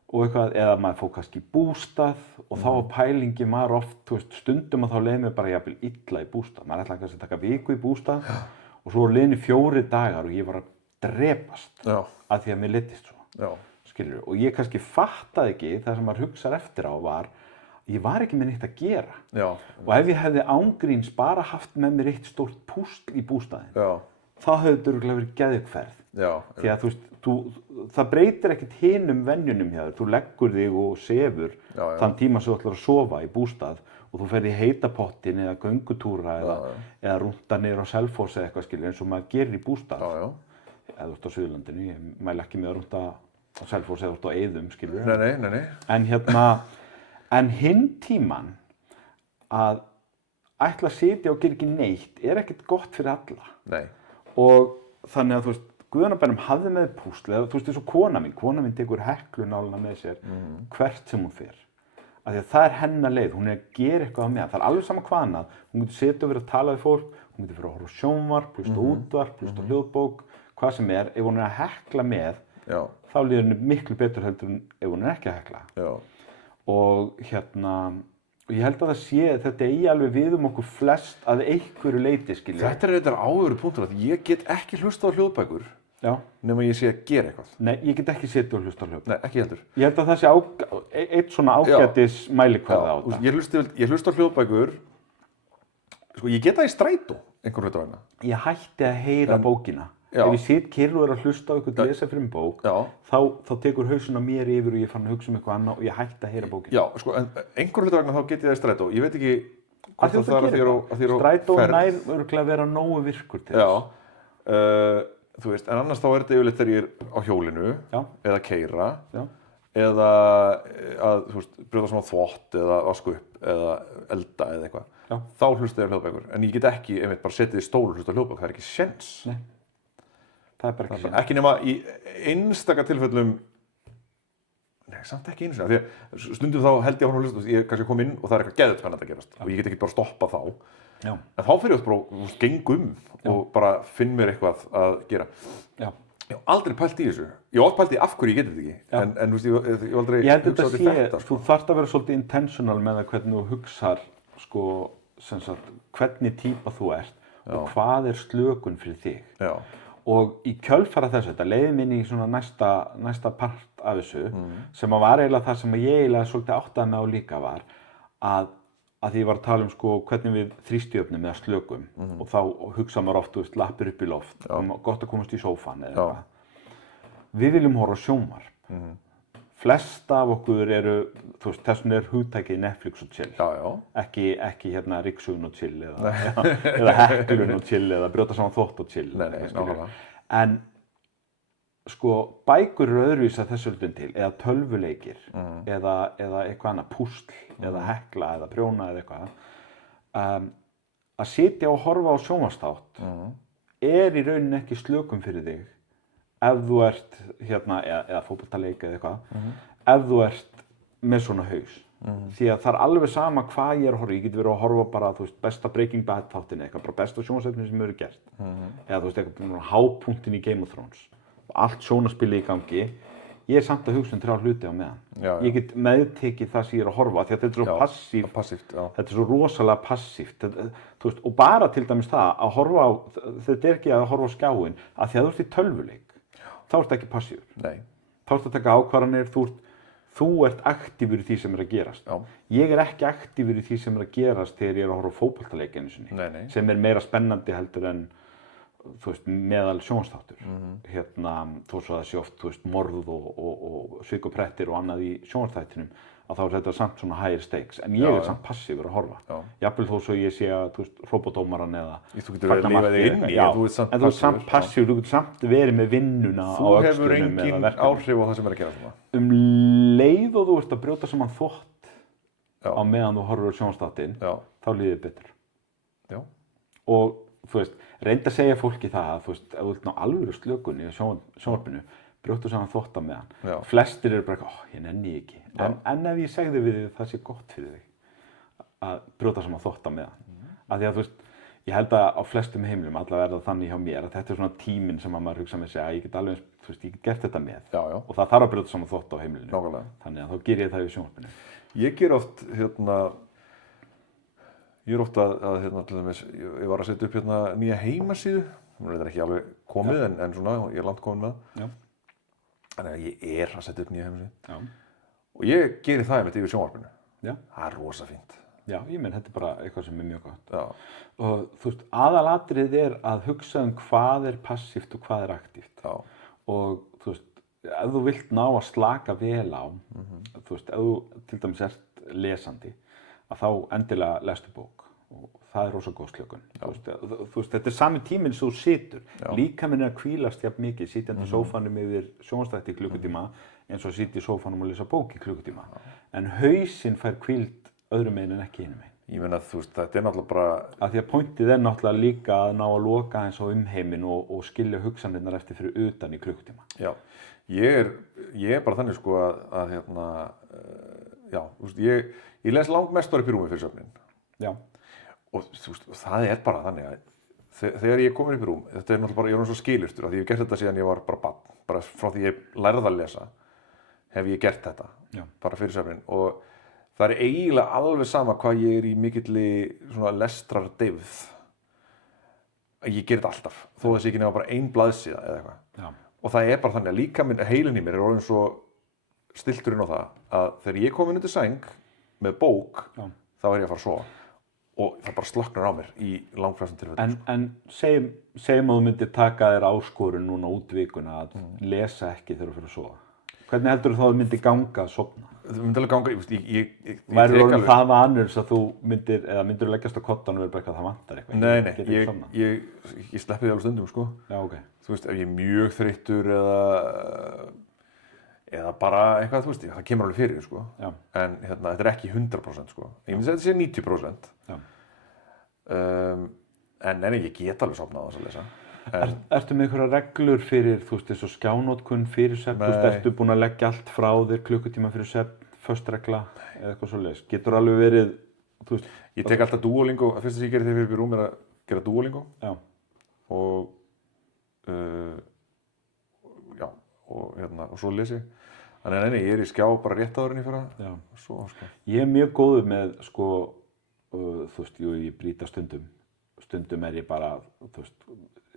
og eitthvað, eða maður fór kannski í bústað og þá var pælingin maður oft, þú veist, stundum að þá leið mér bara jafnvel illa í bústað. Maður ætlaði kannski að taka viku í bústað og svo voru liðnir 4 dagar og ég var að drepast af því að mér leiddist svo. Skilur, og ég kannski fattaði ekki, það sem maður hugsar eftir á ég var ekki með neitt að gera. Og ef ég hefði ángríns bara haft með mér eitt stórt púsl í bústaðinn, þá hefði þetta örugglega verið geðveik. Því að þú veist, það breytir ekkert hinum venjunum hjá þér, þú leggur þig og sefur þann tíma sem þú ætlar að sofa í bústað og þú ferð í heita pottin eða göngutúra eða rúnta niður á Selfoss eða eitthvað, skilur, eins og maður gerir í bústað. Eða þú ert á Suðurlandinu, ég mæli ekki með að rúnta á Selfoss eða þú ert á Eiðum, skilur. Nei. En hinn tíman að ætla að sitja og gera ekki neitt er ekkert gott fyrir alla. Nei. Og þannig að þú veist, Guðanabænum hafði með púsl, eða þú veist eins og kona mín tekur heklunálina með sér hvert sem hún fer. Af því að það er hennar leið, hún er að gera eitthvað á meðan, það er alveg sama hvað annað. Hún getur setið og verið að tala við fólk, hún getur verið að horfa á sjónvarp, hlusta á útvarp, hlusta á hljóðbók, hvað sem er. Ef hún er að hekla með, þá líður henni miklu betur heldur en ef hún er ekki að hekla. Og ég held að það sé, þetta eigi alveg við okkur flest að einhverju leyti, skilja. Þetta er þetta áður punktur, að ég get ekki hlusta á hljóðbækur nema ég sé að gera eitthvað. Nei, ég get ekki setið og hlusta á hljóðbækur. Nei, ekki heldur. Ég held að það sé eitt svona ágætis mælikvarði á þetta. Ég hlusta á hljóðbækur, sko, ég get það í strætó, einhver hluta vegna. Ég hætti að heyra bókina. Ef ég sit kyrr og er að hlusta á eitthvað lesa fyrir bók, þá tekur hausinn á mér yfir og ég fann að hugsa eitthvað annað og ég hætti að heyra bókina. Já, sko, en einhver hluta vegna þá get ég það í strætó. Ég veit ekki hvort það er að þér á ferð. Strætó nær örugglega að vera nógu virkur til þess. Þú veist, en annars þá er þetta yfirleitt þegar ég er á hjólinu eða keyra eða að, þú veist, brjóta saman þvott eða vaska upp eða elda eða eitthvað. Þá hlusta ég á hljóðbækur. En ég get ekki einmitt bara setið í stól og hlusta á hljóðbækur. Það er ekki séns. Nei, það er bara ekki séns. Ekki nema í einstaka tilfellum, nei, samt ekki einu sinni. Því að stundum þá held ég að hlusta, ég kannski kom inn og það er eitthvað geðveikt spennandi að gerast og ég get ekki bara stoppað þá. En þá fyrir ég bara geng og bara finn mér eitthvað að gera. Ég hef aldrei pælt í þessu. Ég hef oft pælt í af hverju ég geti þetta ekki. En þú veist, ég hef aldrei hugsað út í þetta. Þú þarft að vera svolítið intentional með það hvernig þú hugsar, sko, sem sagt, hvernig típa þú ert og hvað er slökun fyrir þig. Og í kjölfara þessu, þetta leiði mig inn í svona næsta part af þessu, sem var eiginlega það sem ég eiginlega svolítið áttaði mig á líka var að því ég var að tala sko hvernig við þrýstijöfnum eða slökum og þá hugsa maður oft, þú veist, lappir upp í loft, gott að komast í sófann eða eitthvað. Við viljum horfa á sjónvarp. Flest af okkur eru, þú veist, þessum hugtækið Netflix og chill. Ekki hérna Ríksugun og chill eða Hekklun og chill eða brjóta saman þvott og chill. En sko, bækur eru öðruvísi að þessu hlutin til, eða tölvuleikir, eða eitthvað annað, púsl, eða hekla, eða prjóna, eða eitthvað. Að sitja og horfa á sjónvarpsþátt er í rauninni ekki slökun fyrir þig ef þú ert, hérna, eða fótboltaleik eða eitthvað, ef þú ert með svona haus. Því að það er alveg sama hvað ég er að horfa. Ég get verið að horfa bara, þú veist, besta Breaking Bad þáttin, eitthvað, bara besta sjónvarpsefni sem hefur gert. Eða, þú veist, eitthvað hápunktin í Game of Thrones. Allt sjónarspilið í gangi, ég er samt að hugsa 3 hluti á meðan. Ég get meðtekið það sem ég er að horfa, því að þetta er svo passíft, þetta er svo rosalega passíft. Þú veist, og bara til dæmis það, að horfa á, þetta er ekki að horfa á skjáinn, að því að þú ert í tölvuleik, þá ert ekki passífur. Þá ert að taka ákvarðanir, þú ert aktífur í því sem er að gerast. Ég er ekki aktífur í því sem er að gerast þegar ég er að horfa á fótboltaleik einu sinni, sem er meira spennandi heldur en þú veist, meðal sjónvarpsþáttur. Hérna, þó svo að það sé oft, þú veist, morð og svik og prettir og annað í sjónvarpsþættinum, að þá er þetta samt svona higher stakes. En ég er samt passífur að horfa. Jafnvel þó svo ég sé að, þú veist, hrópodómaran eða þú getur verið að lifa þig inn í, en þú ert samt passífur, þú getur samt verið með vinnuna á öxlunum. Þú hefur engin áhrif á það sem er að gera svona. Leið og þú ert að brjóta saman þvott á meðan þú horfir á sjónvarpsþáttinn, þá líður þér betur. Og þú veist, reynda að segja fólki það að þú veist, ef þú ert ná alvöru slökun í sjónvarpinu, brjóttu saman þvott á meðan. Flestir eru bara, ég nenni ekki. En ef ég segði við þig það sé gott fyrir þig að brjóta saman þvott á meðan. Af því að þú veist, ég held að á flestum heimilum, allavega er það þannig hjá mér, að þetta er svona tíminn sem að maður hugsa með sig að ég get alveg, þú veist, ég get gert þetta með. Og það þarf að brjóta saman þvott á heimilinu. Þannig að þá ger ég það í sjónvarpinu. Ég ger oft, ég er ofta að til dæmis, ég var að setja upp nýja heimasíðu, það er ekki alveg komið en svona, ég er langt komin með það. Þannig að ég er að setja upp nýja heimasíðu. Og ég geri það einmitt yfir sjónvarpinu. Það er rosa fínt. Já, ég menn, þetta er bara eitthvað sem er mjög gott. Og þú veist, aðalatriðið er að hugsa hvað er passíft og hvað er aktíft. Og þú veist, ef þú vilt ná að slaka vel á, þú veist, ef þú til dæmis ert lesandi, að þá endilega lestu bók og það er rosa góð slökun. Þú veist, þetta er sami tíminn sem þú situr. Líkaminn er að hvílast jafn mikið, sitjandi í sófanum yfir sjónvarpsþætti í klukkutíma eins og sitja í sófanum og lesa bók í klukkutíma. En hausinn fær hvíld öðrum meginn en ekki hinum meginn. Ég meina, þú veist, þetta er náttúrulega bara... Af því að pointið er náttúrulega líka að ná að loka eins á umheiminn og skilja hugsanirnar eftir fyrir utan í klukkutíma. Já, ég er bara þannig sko að já, þú veist, ég les langmest bara upp í rúmi fyrir svefninn. Já. Og þú veist, það er bara þannig að þegar ég er komin upp í rúm, þetta er náttúrulega bara, ég er svo skilurtur af því ég hef gert þetta síðan ég var bara barn, bara frá því ég lærði að lesa, hef ég gert þetta, bara fyrir svefninn og það er eiginlega alveg sama hvað ég er í mikilli svona lestrardeyfð. ég ger þetta alltaf, þó þessi ekki nema bara ein blaðsíða eða eitthvað. Já. Og það bara þannig að líka heilinn í mér orðinn svo stilturinn á það að þegar ég kom inn undir sæng með bók, þá ég að fara að sofa. Og það bara slöknar á mér í langflestum tilfellum. En segjum að þú myndir taka þér áskorun núna út vikuna að lesa ekki þegar þú fyrir að sofa. Hvernig heldur þú þá að það myndi ganga að sofna? Það myndi alveg ganga, ég væri orðinn það vanur þess að þú myndir leggjast á koddann og verður bara eitthvað það vantar eitthvað? Nei, ég sleppi því alveg stundum, sko. Já, ok. Þú veist, ef ég mjög þreyttur eða bara eitthvað, þú veist, það kemur alveg fyrir, sko. Já. En þetta ekki 100%, sko. Ég myndi að þetta sé 90%. Já. En ég get alveg sofnað á þess að lesa. Ertu með einhverja reglur fyrir, þú veist, eins og skjánotkun fyrir svefn? Þú veist, ertu búin að leggja allt frá þér klukkutíma fyrir svefn, föst regla eða eitthvað svoleiðis? Getur alveg verið, þú veist... Ég tek alltaf Duolingo, það fyrsta sem ég gerir þegar ég fyrir rúm að gera Duolingo. Já. Og svo les ég. Þannig ég í skjá bara rétt áður en ég fyrir að sofa, sko. Ég mjög góður með, sko, þú veist, ég brýta stundum. Stundum ég bara, þú veist,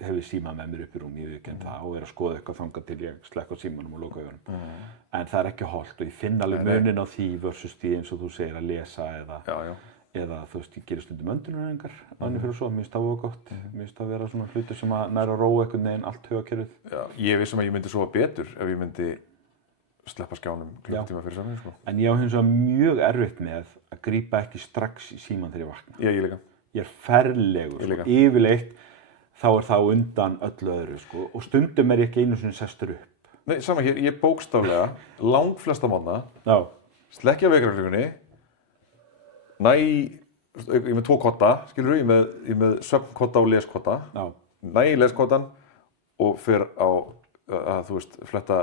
hefur síma með mér upp í rúm, ég viðurkenni það og að skoða eitthvað þangað til ég slekk á símanum og loka augunum. En það ekki hollt og ég finn alveg muninn á því versus því eins og þú segir að lesa eða þú veist, ég gerir stundum öndunaræfingar áður fyrir að sofa, mér finnst það voða gott. Mér finnst það vera svona hlutir sem að næra að róa einhvern veginn allt hugakerfið. Já, ég vissum að ég myndi sofa betur ef ég myndi sleppa skjánum klukkutíma fyrir svefninn, sko. En ég á hins vegar mjög erfitt með að grípa ekki strax í símann þegar ég vakna. Já, ég líka. Ég ferlegur, sko. Yfirleitt þá það undan öllu öðru, sko. Og stundum ég ekki einu sinni sestur upp. Nei, sama hér, ég bókstaflega, langflesta mánuða, slekkja vekjarklukkunni, ég er með 2 kodda, skilurðu, ég með svefnkodda og leskotta, næ í leskottan og fer á, þú veist, fletta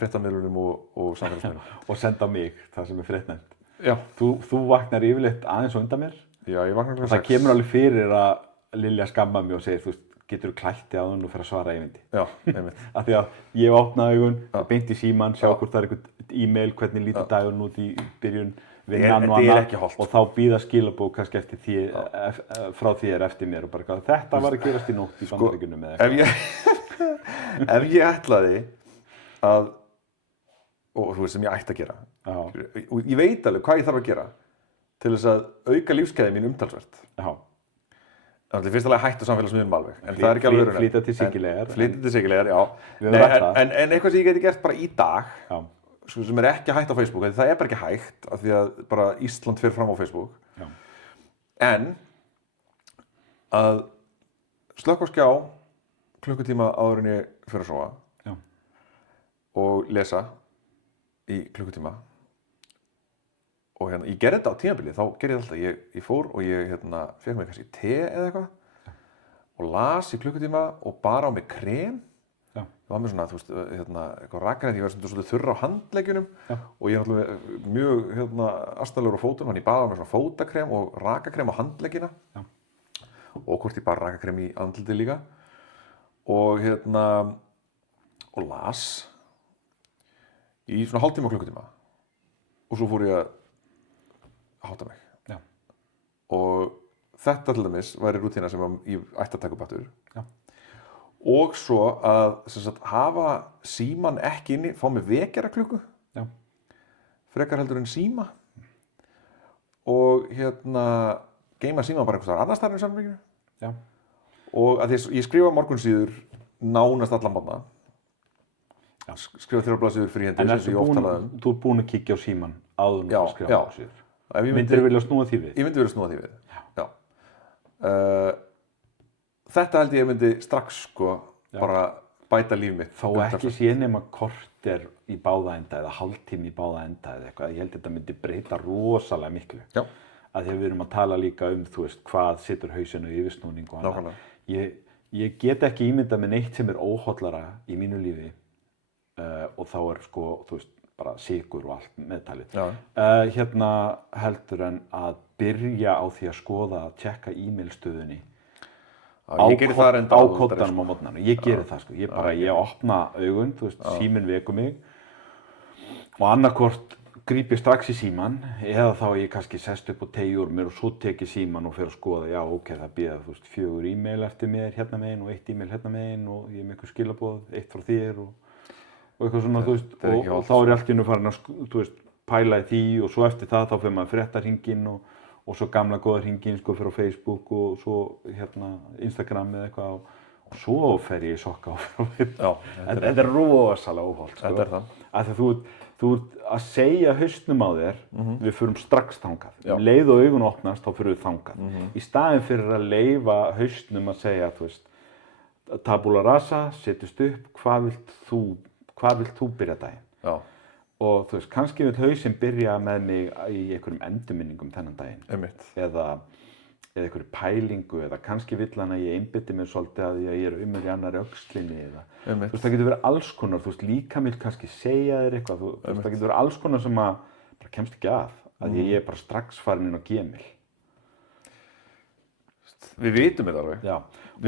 fréttamiðlunum og samfélagsmiðlum. Og senda mig, það sem fréttnefnd. Já. Þú vaknar yfirleitt aðeins á undan mér. Já, ég vaknar og það kemur alveg fyrir að Lilja skammar mig og segir, þú veist, getur þú klætt þig áður og fer að svara Eyvindi. Já, einmitt. Af því að ég opnaði augun, beint í símann, sjá hvort það eitthvað e-mail, hvernig lítur dagurinn út í byrjun vinnan og annað og þá bíða skilabók kannski eftir því, frá þér eftir mér og bara þetta var að gerast í nótt í Bandaríkjunum eða eitthvað. Ef ég ætlaði að, og þú veist sem ég ætti að gera, og ég veit alveg hvað ég þarf að gera til þess að auka lífsgæði mín umtalsvert. Já. Þannig að fyrst alveg hættu samfélagsmiðlum alveg, en það ekki alveg raunhæft. Flytja til Siggilegar. Flytja til Siggilegar, já. En eitthvað sem ég geti gert bara í dag, sem ekki hægt á Facebook, það bara ekki hægt, af því að bara Ísland fer fram á Facebook. Já. En að slökkva á skjá klukkutíma áður en ég fer að sofa og lesa í klukkutíma. Og ég gerði þetta á tímabili, þá gerði ég alltaf, ég fór og ég fekk mér kannski te eða eitthvað og las í klukkutíma og bara á mig krem. Já. Það var mér svona, þú veist, eitthvað rakakrem, ég var svolítið þurr á handleggjunum og ég er náttúrulega mjög astalegur á fótunum, þannig ég baði á mér svona fótakrem og rakakrem á handleggjina og hvort ég bara rakakrem í andlitið líka og og las í svona hálftíma og klukkutíma og svo fór ég að hátta mig. Já. Og þetta til dæmis væri rútína sem ég ætti að taka upp aftur. Já. Og svo að sem sagt, hafa símann ekki inni, fá mig vekjaraklukku. Já. Frekar heldur en síma. Og geyma símann bara einhvers staðar annars staðar í samfélaginu. Já. Og að ég skrifa morgunsíður nánast allan morgna. Skrifa 3 blaðsíður fyrir hendi sem ég oft talaði um. Þú búin að kíkja á símann áður en þú skrifa blaðsíður. Myndirðu vilja snúa því við? Ég myndi vilja snúa því við, já. Þetta held ég myndi strax, sko, bara bæta líf mitt. Þó ekki sé nema korter í báða enda eða hálftími í báða enda eða eitthvað. Ég held þetta myndi breyta rosalega miklu. Já. Að því að við erum að tala líka um, þú veist, hvað situr hausinn og yfirsnúning og annað. Nákvæmlega. Ég get ekki ímyndað með neitt sem óhollara í mínu lífi og þá sko, þú veist, bara sykur og allt meðtalið. Heldur en að byrja á því að skoða, að tjekka e-mail stöðunni á koddanum á morgnana. Ég geri það, sko. Ég opna augun, þú veist, síminn vekur mig og annarkvort gríp ég strax í síman eða þá ég kannski sest upp og tegi úr mér og svo tek ég síman og fer að skoða, já ok, það bíða þú veist 4 e-mail eftir mér hérna megin og 1 e-mail hérna megin og ég er með einhver skilaboð, 1 frá þér og eitthvað svona, þú veist, og þá er ég allt í einu farin að, þú veist, pæla í því og svo eftir það þá fer maður fréttahringinn og svo gamla góða hringinn sko fyrir á Facebook og svo hérna Instagram eða eitthvað og svo fer ég í sokka og þetta er rosalega óholt sko. Þetta er það. Af því þú ert að segja hausnum á þér, við förum strax þangað. Leið og augun opnast, þá förum við þangað. Í staðinn fyrir að leyfa hausnum að segja, þú veist, tabula rasa, setjast upp, hvað vilt þú byrja daginn? Já. Og þú veist, kannski vil hausinn byrja með mig í einhverjum endurminningum þennan daginn. Einmitt. Eða einhverju pælingu, eða kannski vill hann að ég einbeiti mér svolítið að ég er í annarri öxlinni eða. Þú veist, það getur verið alls konar, þú veist, líka mér kannski segja þér eitthvað, þú veist, það getur verið alls konar sem að bara kemst ekki að ég er bara strax farin inn á Gmail. Við vitum þetta alveg. Já.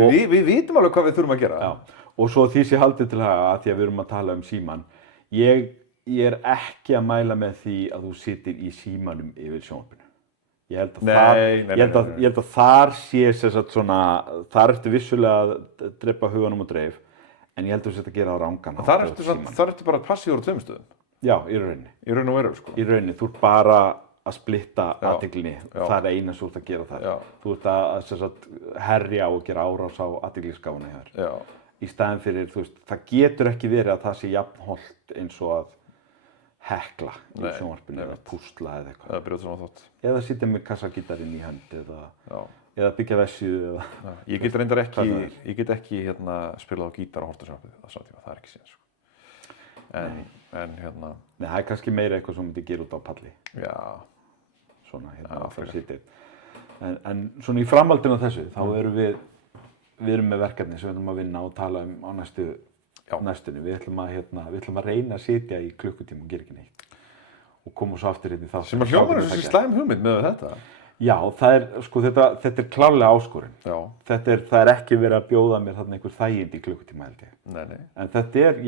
Við vitum alveg hvað við þurfum að gera. Já, og svo því sé haldið til að því að við erum að tala um síman, ég er ekki að mæla með því að þú sitir í símanum yfir sjónvarpinu. Ég held að þar sé sem sagt svona, þar ertu vissulega að drepa huganum og dreif, en ég held að þú sért að gera á rangan hátt. Þar ertu bara passífur á 2 stöðum? Já, í rauninni. Í raun og veru, sko. Í rauninni, þú ert bara að splitta athyglinni, það er eina sem þú ert að gera þar. Já. Þú ert að sem sagt herja og gera árás á athyglisgáfuna hér. Já. Í staðinn fyrir, þú veist, það getur ekki verið að það sé jafnholt eins og að hekla í sjónvarpinu eða púsla eða eitthvað. Eða brjóta saman þátt. Eða sitja með kassagítarinn í hönd eða byggja vessíðu eða. Ég get reyndar ekki, spilað á gítar og horta sjónvarpið á sama tíma, það er ekki síðan sko. En Nei, það er kannski meira eitthvað sem myndi gera út á palli. Já. Svona fyrir sitið. En svona í framhaldinu af þessu, þá erum við erum með verkefni sem við ætlum að vinna og tala um á næstunni. Við ætlum að reyna að sitja í klukkutíma og gera ekki neitt. Og koma svo aftur inn í það. Sem að hljómar er þessi slæm hugmynd með þetta. Já, það er, sko, þetta er klárlega áskorun. Já. Það er ekki verið að bjóða mér þarna einhver þægindi í klukkutíma held ég. Nei. En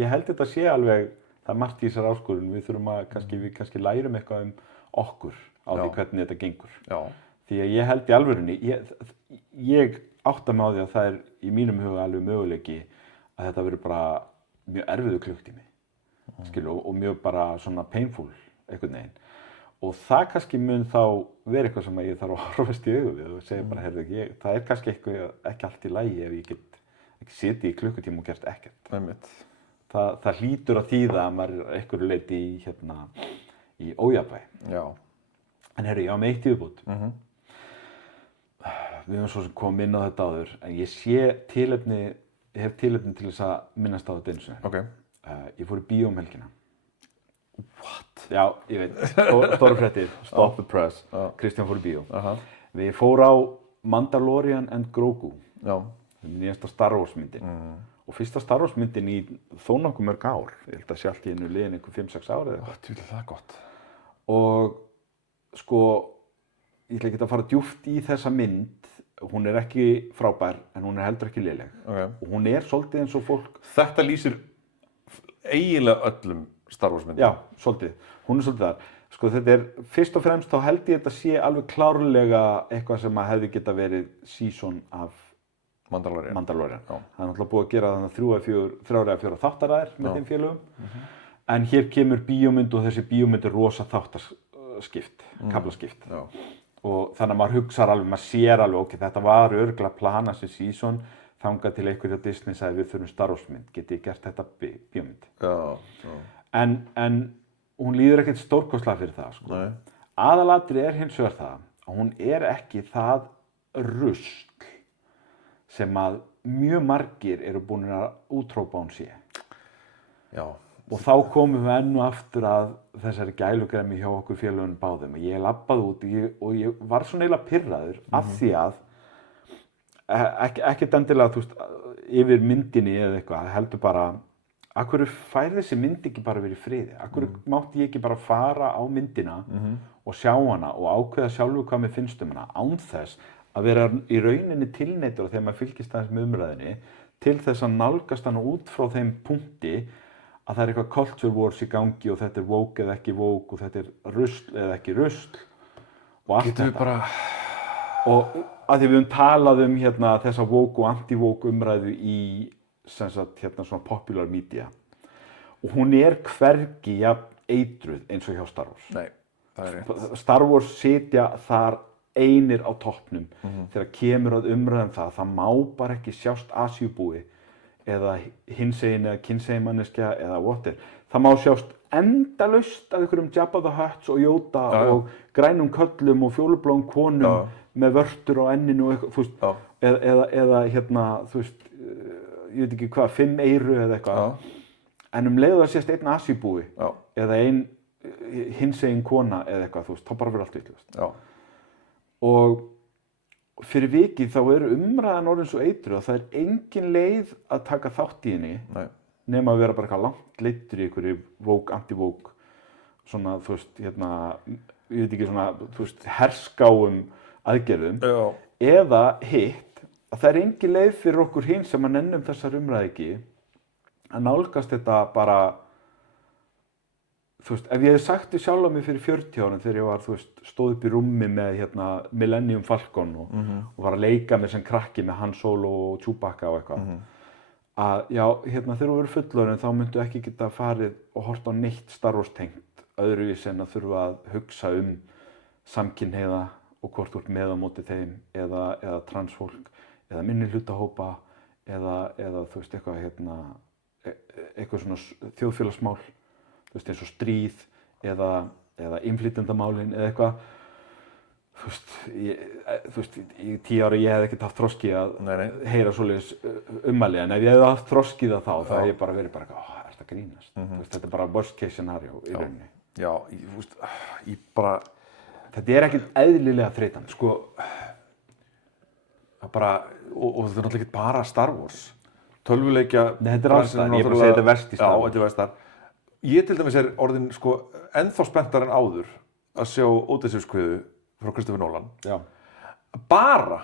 ég held þetta sé alveg, það er margt í þessar áskorun. Við þurfum að, við kannski lærum eitthvað um okkur á því hvernig þetta gengur. Já. Því að ég held í alvörunni, ég átta mig á því að það er í mínum huga alveg möguleiki að þetta verður bara mjög erfiður klukktími, og mjög bara svona painful einhvern veginn. Og það kannski mun þá vera eitthvað sem ég þarf að horfast í augu við og segja bara, heyrðu, það er kannski ekki allt í lagi ef ég get ekki setið í klukkutíma og gert ekkert. Það hlýtur að þýða að maður er einhverju leyti í ójafnvægi. Já. En heyrðu, ég á með eitt í viðbót. Við höfum svo sem komum inn á þetta áður, en ég hef tilefni til þess að minnast á þetta einu sinni. Okay. Ég fór í bíó helgina. What? Já, ég veit. Stóru fréttir. Stop the press. Kristján fór í bíó. Við fórum á Mandalorian and Grogu. Já. Nýjasta Star Wars myndin. Og fyrsta Star Wars myndin í þó nokkuð mörg ár. Ég held að sé allt í einu liðin einhver 5-6 ár eða eitthvað. Djúlega það er gott. Og sko, ég ætla ekki að fara djúpt í þessa mynd. Hún er ekki frábær, en hún er heldur ekki léleg. Okay. Og hún er svolítið eins og fólk. Þetta lýsir eiginlega öllum Star Wars myndum. Já, svolítið. Hún er svolítið þar. Sko, þetta er, fyrst og fremst, þá held ég þetta sé alveg klárlega eitthvað sem hefði geta verið season af Mandalorian. Það er náttúrulega búið að gera þannig 3 eða 4 þáttaræðir með þeim félögum. En hér kemur bíómynd og þessi bíómynd er rosa þáttaskipt, kaflaskipt. Já. Og þannig að maður sér alveg, ok, þetta var örugglega planað sem season, þangað til einhverju á Disney sagði við þurfum Star Wars mynd, getið gert þetta bíómynd. Já. En hún líður ekkert stórkostlega fyrir það, sko. Nei. Aðalatriðið er hins vegar það að hún er ekki það rusl sem að mjög margir eru búin að útrópa hún sé. Já. Og þá komum við enn og aftur að þessari gælugremmi hjá okkur félögunum báðum. Ég labbaði út og ég var svona eiginlega pirraður af því að ekkert endilega, þú veist, yfir myndinni eða eitthvað, heldur bara af hverju fær þessi mynd ekki bara verið í friði? Af hverju mátti ég ekki bara fara á myndina og sjá hana og ákveða sjálfur hvað mér finnst hana án þess að vera í rauninni tilneyddur þegar maður fylgist aðeins með umræðinni til þess að nálgast hana út frá þeim punkti að það er eitthvað culture wars í gangi og þetta er woke eða ekki woke og þetta er rusl eða ekki rusl og allt Getum við bara... Og að því við höfum talað hérna þessa woke og anti-woke umræðu í sem sagt hérna svona popular media og hún er hvergi jafn eitruð eins og hjá Star Wars. Nei, það er rétt. Star Wars sitja þar einir á toppnum þegar kemur að umræðum það má bara ekki sjást Asíubúi eða hinsegin eða kynsegin manneskja eða whatever. Það má sjást endalaust af einhverjum Jabba the Hutt og Yoda og grænum köllum og fjólublóum konum með vörtur á enninu og eitthvað, þú veist, eða hérna, þú veist, ég veit ekki hvað, 5 eyru eða eitthvað. En leið það sést einn Asíubúi eða ein hinsegin kona eða eitthvað, þú veist, þá bara verður allt vitlaust. Og fyrir vikið þá eru umræðan orðin svo eitruð að það er engin leið að taka þátt í henni nema að vera bara eitthvað langt leiddur í einhverju woke, anti-woke, svona, þú veist, hérna, ég veit ekki svona, þú veist, herskáum aðgerðum. Eða hitt, að það er engin leið fyrir okkur hinn sem að nennum þessar umræði ekki að nálgast þetta bara, þú veist, ef ég hef sagt þið sjálf á mig fyrir 40 árum þegar ég var, þú veist, stóð upp í rúmi með hérna Millennium Falcon og var að leika með sem krakki með Han Solo og Chewbacca og eitthvað, að já, hérna þegar þú verður fullorðin þá myndu ekki geta farið og hort á neitt Star Wars tengt öðruvísi en að þurfa að hugsa samkynhneigða og hvort þú ert með á móti þeim eða transfólk eða minnihlutahópa eða þú veist eitthvað hérna eitthvað svona þjóðfélagsmál, þú veist eins og stríð eða innflytjendamálin eða eitthvað, þú veist, í 10 ára ég hef ekkert haft þroski að heyra svoleiðis ummæli, en ef ég hef haft þroski þá hef ég bara verið bara, er þetta grínast? Þú veist, þetta er bara worst case scenario í rauninni. Já, þú veist, ég bara... Þetta er ekkert eðlilega þreytandi. Sko, bara, og þetta er náttúrulega ekki bara Star Wars. Tölvuleikja... Nei, þetta er allstað, ég er bara að segja þetta er verst í Star Wars. Já, þetta er verst þar. Ég til dæmis er orðin, sko, ennþá spenntar en áður að sjá Ódysseifskviðu frá Christopher Nolan. Já. Bara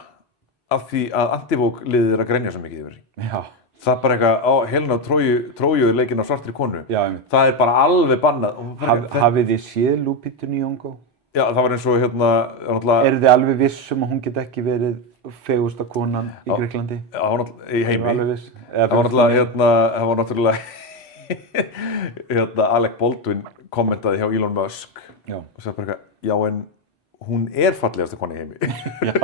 af því að anti-woke liðið er að grenja svo mikið yfir því. Já. Það er bara eitthvað, Helena Tróju leikinn á svartri konu. Já, það er bara alveg bannað. Hafið þið séð Lupita Nyong'o? Já, það var eins og hérna, náttúrulega... Eru þið alveg viss að hún get ekki verið fegusta konan í Grikklandi? Já, það var náttúrulega í heimi. Alveg viss. Það var náttúrulega, Alec Baldwin kommentaði hjá Elon Musk. Já. Og sagði bara eitthvað, já en hún er fallegasta kona í heimi. Já.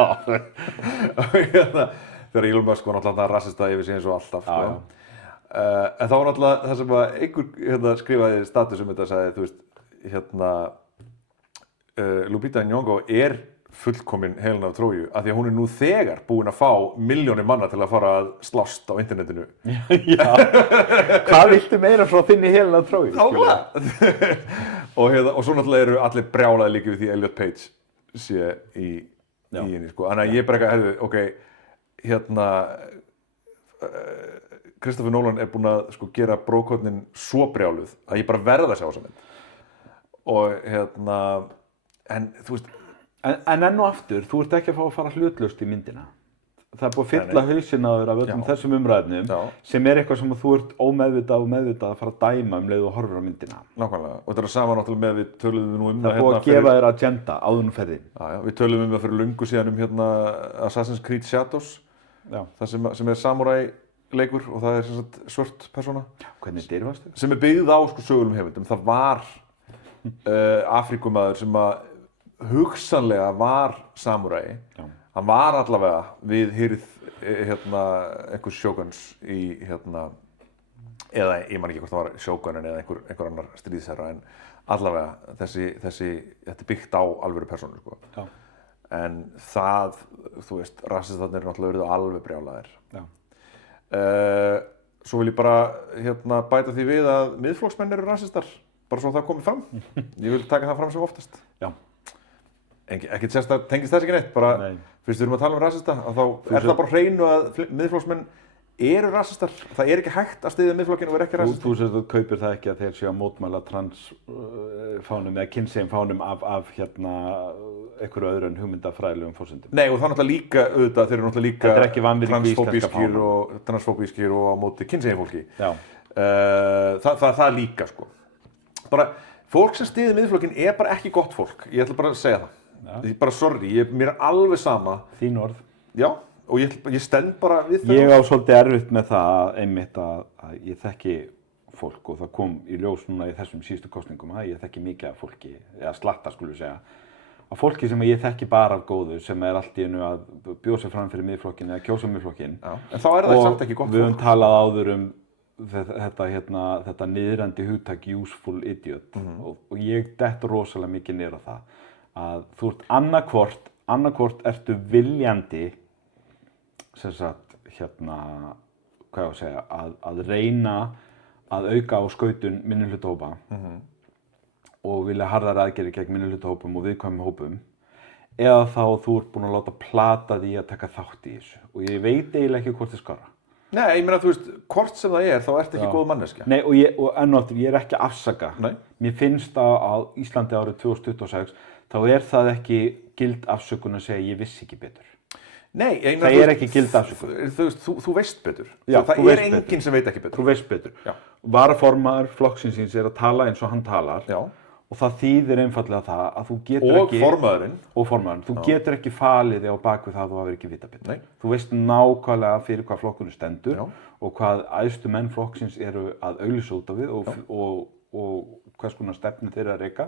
Þegar Elon Musk var náttúrulega rassista yfir sig eins og alltaf, sko. En það var náttúrulega það sem að einhver skrifaði status þetta sagði, þú veist, Lupita Nyong'o er fullkomin Helena af Tróju af því að hún er nú þegar búin að fá milljónir manna til að fara að slást á internetinu. Já, hvað viltu meira frá þinni Helena af Tróju? Og svo náttúrulega eru allir brjálaði líka við því Elliot Page sé í henni, sko. Þannig að ég bara ekki, Christopher Nolan er búin að sko gera brókotnin svo brjáluð að ég bara verða að sjá þessa mynd. Og en þú veist... En enn og aftur, þú ert ekki að fara hlutlaust í myndina. Það er búið að fylla hausinn á þér af öllum þessum umræðnum sem er eitthvað sem þú ert ómeðvitað og meðvitað að fara að dæma leið og horfir á myndina. Nákvæmlega. Og þetta er sama náttúrulega með við töluðum nú um það. Það er búið að gefa þér agenda áður nú ferðin. Já, við töluðum það fyrir löngu síðan Assassin's Creed Shadows. Já. Það sem er samurai leikur og það er sem sagt svört persóna. Hvernig dyrfast þau? Sem er byggð á sko sögulegum höfundum. Það var Afríkumaður sem að hugsanlega var samúræi. Hann var allavega við hirð einhvers sjóguns í eða ég man ekki hvort það var sjógunin eða einhver annar stríðsherra en allavega þetta er byggt á alvöru persónu, sko. Já. En það, þú veist, rassistarnir eru náttúrulega verið alveg brjálaðir. Já. Svo vil ég bara bæta því við að miðflokksmenn eru rassistar. Bara svo það komið fram. Ég vil taka það fram sem oftast. Já. Ekkert sérstaklega, tengist þess ekki neitt, bara fyrst við erum að tala um rassista, þá er það bara hreinu að miðflokksmenn eru rassistar. Það er ekki hægt að styðja miðflokkinn og vera ekki rassistar. Þú sem þú kaupir það ekki að þeir séu að mótmæla transfánum eða kynsegin fánum af einhverju öðru en hugmyndafræðilegum forsendum. Nei, og það er náttúrulega líka auðvitað, þeir eru náttúrulega líka transfóbískir og á móti kynsegin fólki. Já. Það líka, sko. Bara, fólk sem styður Miðflokkinn bara ekki gott fólk. Ég ætla bara að segja það. Ég bara, sorry, mér alveg sama. Þín orð. Já, og ég stend bara við það. Ég á svolítið erfitt með það einmitt að ég þekki fólk og það kom í ljós núna í þessum síðustu kosningum að ég þekki mikið af fólki, eða slatta skulum við segja, af fólki sem ég þekki bara af góðu sem allt í einu að bjóða sig fram fyrir Miðflokkinn eða kjósa Miðflokkinn. En þá það samt ekki gott fólk. Og við höfum talað áður þetta niðrandi hugtak useful idiot og ég dett rosalega mikið niður á það að þú ert annarkvort ertu viljandi sem sagt hvað ég að segja að reyna að auka á skautun minnihlutahópa og vilja harðar aðgerðir gegn minnihlutahópum og viðkvæmum hópum eða þá þú ert búin að láta plata því að taka þátt í þessu og ég veit eiginlega ekki hvort þið skara. Nei, ég meina þú veist, hvort sem það þá ertu ekki góð manneskja. Nei, og enn og aftur, ég ekki að afsaka. Nei. Mér finnst á Íslandi árið 2026 þá það ekki gild afsökun að segja ég vissi ekki betur. Nei, það ekki gild afsökun. Þú veist betur. Já, það enginn sem veit ekki betur. Þú veist betur. Varaformaður flokksins að tala eins og hann talar. Já. Og það þýðir einfallega það að þú getur ekki... Og formaðurinn. Þú getur ekki falið þig á bakvið það að þú hafir ekki vita betur. Nei. Þú veist nákvæmlega fyrir hvað flokkurinn stendur. Já. Og hvað æðstu menn flokksins eru að auglýsa út á við og hvers konar stefnu þeirra reka.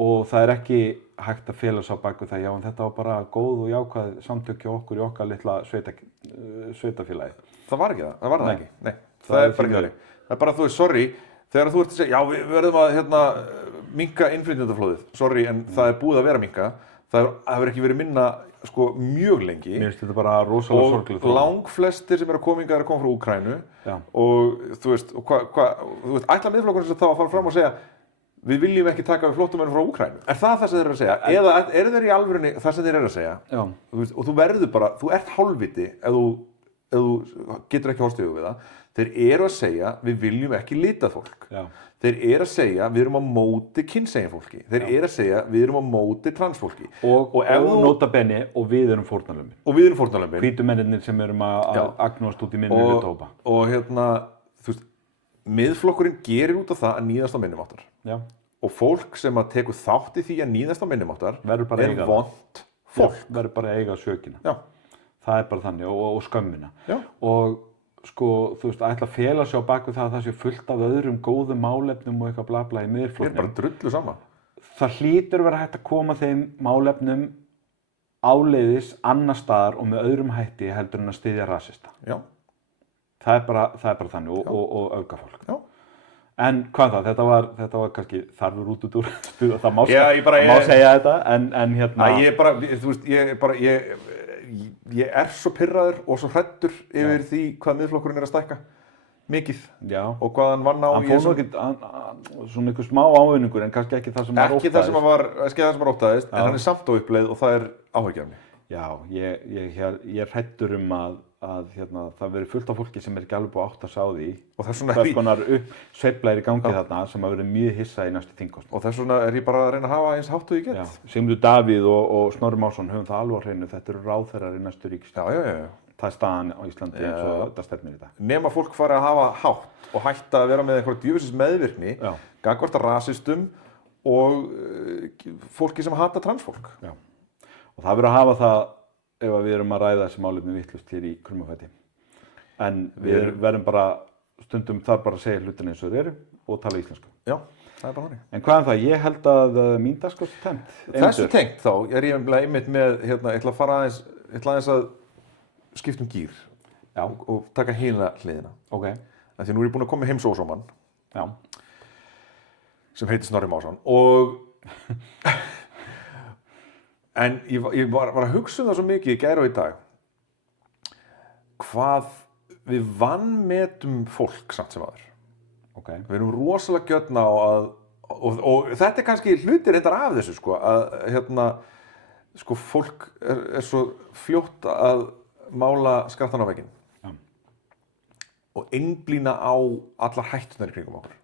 Og það ekki hægt að fela sig á bakvið það, já, en þetta var bara góð og jákvæð samtökja okkur í okkar litla sveitafélagi. Það var ekki það, það var það ekki. Nei, það bara ekki það. Það bara, þú veist, sorry, þegar þú ert að segja, já, við verðum að minnka innflytjendaflóðið, sorry, en það búið að vera minnka. Það hefur ekki verið minna, sko, mjög lengi. Mér finnst þetta bara rosalega sorglegt. Og langflestir sem eru að koma hingað koma frá Úkraínu. Og þú veist, ætla Miðflokkurinn þá að fara fram og segja við viljum ekki taka við flóttamönnum frá Úkraínu. Er það sem þeir eru að segja? Eða eru þeir í alvörunni það sem þeir eru að segja? Já. Og þú verður bara, þú ert hálfviti ef þú getur ekki horfst í augu við það. Þeir eru að segja, við viljum ekki litað fólk. Já. Þeir eru að segja, við erum á móti kynsegin fólki. Þeir eru að segja, við erum á móti transfólki. Og nota bene, og við erum fórnarlömbin. Og við erum fórnarlömbin. Hvítu mennirnir sem erum að agnast út í minnihlutahópa. Og þú veist, Miðflokkurinn gerir út af það að níðast á minnumáttar. Já. Og fólk sem að tekur þátt í því að níðast á minnumáttar vont fólk. Verður bara að eiga sökina. Já. Það bara þannig og skömmina. Já. Og sko, þú veist, að ætla að fela sig á baku það að það sé fullt af öðrum góðum málefnum og eitthvað bla bla í Miðflokknum. Bara drullu sama. Það hlýtur vera hægt að koma þeim málefnum áleiðis annar staðar og með öðrum hætti heldur en að styðja rasista. Já. Það bara þannig og auka fólk. Já. En hvað það? Þetta var kannski þarfur út úr það má segja þetta en hérna... Ég svo pirraður og svo hræddur yfir því hvað Miðflokkurinn að stækka. Mikið. Já. Og hvað hann vann á... Hann fór nú ekki svona einhver smá ávinningur en kannski ekki það sem var óttaðist. Ekki það sem var óttaðist, en hann samt á uppleið og það áhyggjefni. Já, ég hræddur að það veri fullt af fólki sem ekki alveg búið átt að sá því og hvers konar sveifla í gangi þarna sem að vera mjög hissa í næstu þingkosningum. Og þess vegna ég bara að reyna að hafa eins hátt og ég get. Sigmundur Davíð og Snorri Másson höfum það alveg á hreinu, þetta eru ráðherrar í næstu ríkisstjórn. Já. Það staðan á Íslandi eins og þetta stefnir í dag. Nema fólk fari að hafa hátt og hætta að vera með einhverja djöfisins meðvirkni gagnvart rasistum og fólki sem hata transfólk. Já. Og það verður að hafa það ef við erum að ræða þessi málefni vitlaust hér í Krummafæti. En við verðum bara, stundum þar bara að segja hlutina eins og þeir eru og tala íslensku. Já, það bara þannig. En hvað það? Ég held að mín dagskrá sé tengt. Þessu tengt þá, ég einmitt með, ég ætla að fara aðeins að skipta gír. Já. Og taka hina hliðina. Ok. Því nú er ég búinn að koma með heimsósómann. Já. Sem heitir Snorri Másson. Og... En ég var að hugsa það svo mikið í gær og í dag hvað við vanmetum fólk samt sem aður. Okay. Við erum rosalega gjörn á að og þetta kannski hlutir reyndar af þessu sko að sko fólk er svo fljótt að mála skrattan á vegginn. Ja. Og einblína á allar hættunar í kringum okkur.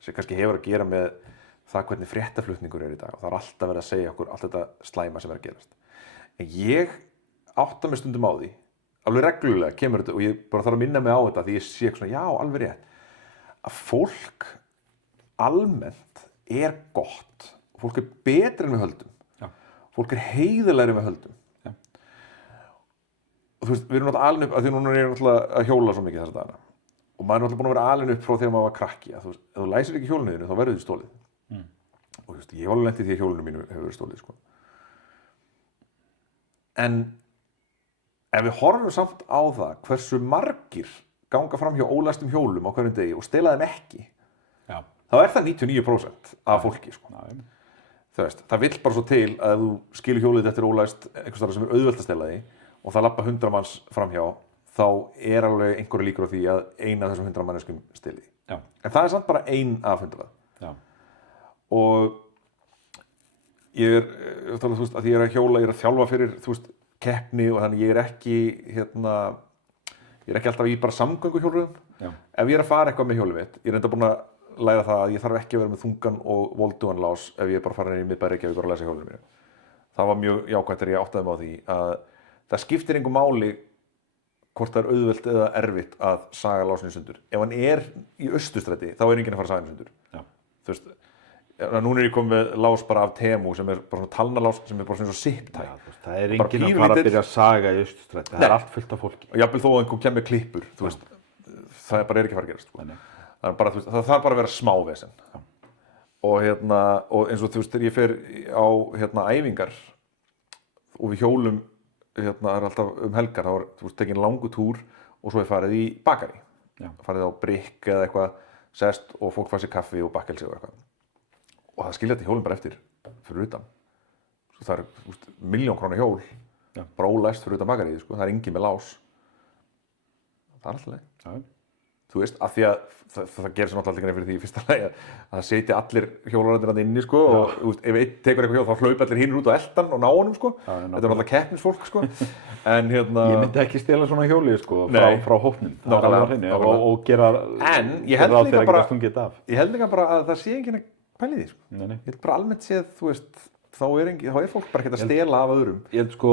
Sem kannski hefur að gera með það hvernig fréttaflutningur í dag og það alltaf verið að segja okkur allt þetta slæma sem að gerast. En ég átta mig stundum á því, alveg reglulega kemur þetta og ég bara þarf að minna mig á þetta því ég sé svona, já, alveg rétt, að fólk almennt gott. Fólk betra en við höldum. Já. Fólk heiðarlegri en við höldum. Já. Og þú veist, við erum náttúrulega alin upp, af því núna er ég náttúrulega að hjóla svo mikið þessa dagana. Og maður er náttúrulega búin að vera alin upp frá þegar maður var krakki. Að þú veist, ef þú læsir ekki hjólinu þínu, þá verður þið stólið. Og þú veist, ég hef alveg lent í því að hjólinu mínu hefur verið stólið, sko. En ef við horfum samt á það hversu margir ganga fram hjá ólæstum hjólum á hverjum degi og stela þeim ekki, já. Þá er það 99% af fólki, sko. Já. Þú veist, það vill bara svo til að ef þú skilur hjólið eftir ólæst einhvers staðar sem auðvelt að stela því og það labba 100 manns framhjá, þá alveg einhverju líkur á því að ein af þessum 100 manneskjum steli því. Já. En það samt bara 1 af 100. Já. Og ég þú veist, að ég að hjóla, ég að þjálfa fyrir, þú veist, keppni og þannig ég ekki, ég ekki alltaf í bara samgönguhjólröðum. Já. Ef ég að fara eitthvað með hjólið mitt, ég er enda búin að læra það að ég þarf ekki að vera með þungan og voldugan lás ef ég bara fara inn í miðbæ Reykjavíkur og lesa hjólinu mínu. Það var mjög jákvætt þegar ég áttaði mig á því að það skiptir engu máli hvort það auðvelt eða erfitt að saga lásinu í sundur. Ef hann í Austurstræti, þá enginn að fara að saga hann í sundur. Já. Þú veist, núna ég komið með lás bara af Temu sem bara svona talnalás sem bara svona zip-tie. Það enginn að fara að byrja að saga í Austurstræti. Það allt fullt af fólki. Og jafnvel þó að einhver kemur klippur, þú veist, það bara ekki að fara að gerast, sko. Bara, veist, það þarf bara að vera smá vesen. Og eins og þú veist, þegar ég fer á æfingar og við hjólum alltaf helgar, þá var tekin langur túr og svo farið í bakari. Já. Farið á Brikk eða eitthvað, sest og fólk fær sér kaffi og bakkelsi og eitthvað. Og það skilja þetta hjólum bara eftir fyrir utan. Svo það 1.000.000 króna hjól, bara ólæst fyrir utan bakarið, sko. Það enginn með lás. Það alltaf leið. Já. Þú veist, af því að það gerir svo náttúrulega aldrei grein fyrir því í fyrsta lagi að það setja allir hjólararnir inni, sko, og ef einn tekur eitthvað hjól þá hlaupa allir hinir út á eldan og ná honum, sko. Þetta er náttúrulega keppnisfólk, sko. En ég myndi ekki stela svona hjóli, sko, frá hópnum. Nákvæmlega. Og gera ég held líka bara að það sé enginn að pæli því, sko. Nei. Ég held bara almennt séð, þú veist, þá er fólk bara ekkert að stela af öðrum. Ég held, sko,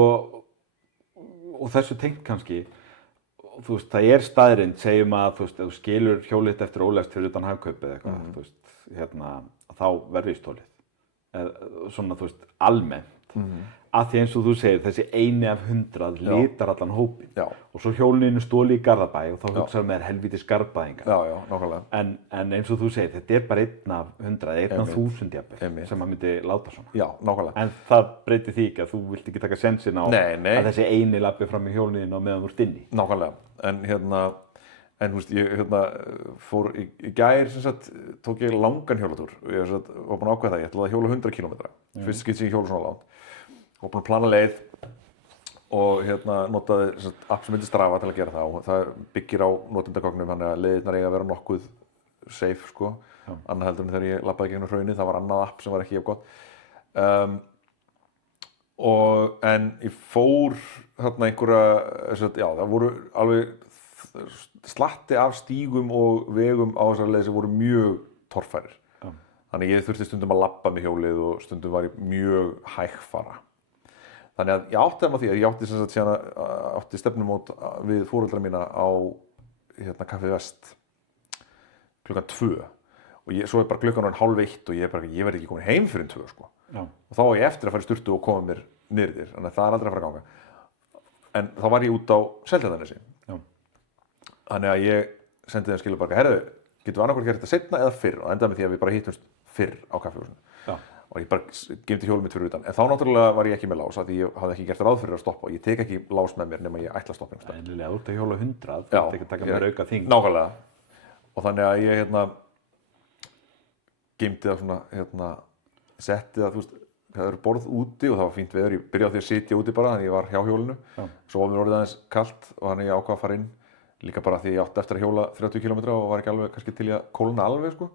og þessu tengt kannski, þú veist, það staðreynd, segjum að þú veist, ef þú skilur hjólið eftir ólæst fyrir utan Hagkaup eða eitthvað, þú veist, þá verður stólið. Svona, þú veist, almennt. Að því eins og þú segir, þessi 1 af 100 litar allan hópinn. Já. Og svo hjólinu stóli í Garðabæ og þá hugsaðu með helvíti skarpaðingar. Já, nákvæmlega. En eins og þú segir, þetta bara 1 af 100, 1 af 1000 jafnvel, sem myndi láta svona. Já, nákvæmlega. En það breytir því ekki að þú vilt ekki taka sensinn á að þessi eini labbi fram í hjólinu og meðan þú ert inni. Nákvæmlega. En þú veist, ég fór í gær, sem sagt, tók ég langan hjólatúr og ég var búinn að ákveða það, ég ætlaði að hjóla 100 km. Fyrst skipti sem ég hjóla svona langt. Og búinn að plana leið og notaði app sem heitir Strava til að gera það og það byggir á notendagögnum, þannig að leiðirnar eiga að vera nokkuð safe, sko. Annað heldur en þegar ég labbaði gegnum hraunið, það var annað app sem var ekki jafn gott. En ég fór það voru alveg slatti af stígum og vegum á þessari leið sem voru mjög torfærir. Þannig ég þurfti stundum að labba með hjólið og stundum var ég mjög hægfara. Þannig að ég átti það á því að ég átti stefnumót við foreldra mína á Kaffi Vest klukkan 2 og svo bara klukkan orðin 12:30 og ég verði ekki komin heim fyrir 2, sko. Og þá var ég eftir að fara í sturtu og koma mér niður þér, þannig að það aldrei að fara að ganga. En þá var ég út á Seltjarnarnesi. Þannig að ég sendi þeim skilu bara, herðu, getum við annarkvort gert þetta seinna eða fyrr og endaði með því að við bara hittumst fyrr á kaffihúsinu. Og ég bara geymdi hjólið mitt fyrir utan. En þá náttúrulega var ég ekki með lás, af því ég hafði ekki gert ráð fyrir að stoppa og ég tek ekki lás með mér nema ég ætla að stoppa einhvers staðar. Eðlilega, þú ert að hjóla 100, þú ert ekki að taka mér auka þyngd. Nákvæmlega. Og þannig að ég geymdi það svona, setti það, þú veist, það eru borð úti og það var fínt veður. Ég byrjaði á því að sitja úti bara, þannig ég var hjá hjólinu. Svo var mér orðið aðeins kalt og þannig ég ákvað að fara inn. Líka bara því ég átti eftir að hjóla 30 km og var ekki alveg kannski til í að kólna alveg, sko.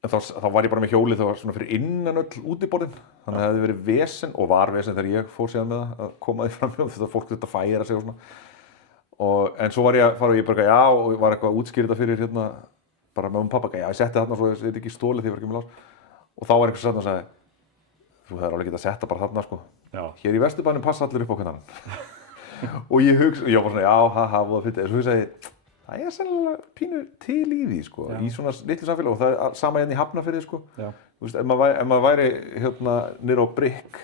En þá var ég bara með hjólið, það var svona fyrir innan öll útiborðin. Þannig að það hefði verið vesen og var vesen þegar ég fór síðan með það að koma því fram hjá þetta fólk þurfti að færa sig og svona. En svo var ég að fara og ég bara, já, og var eitthvað að útskýra þetta fyrir bara með pappa, já, ég setti þarna svo ég ekki stólið því ég var ekki með lás. Og þá var einhvers og sagði, þú hefur alveg getað að setja bara þarna, sko. Já. Hér í Vesturbænum passa allir upp á hvernig annan. Og ég var svona, já, haha, voða fyndið. En svo hugsaði ég, það sennilega pínu til í því, sko, í svona litlu samfélag og það sama hérna í Hafnarfirði, sko. Þú veist, ef maður væri hérna niður á Brygg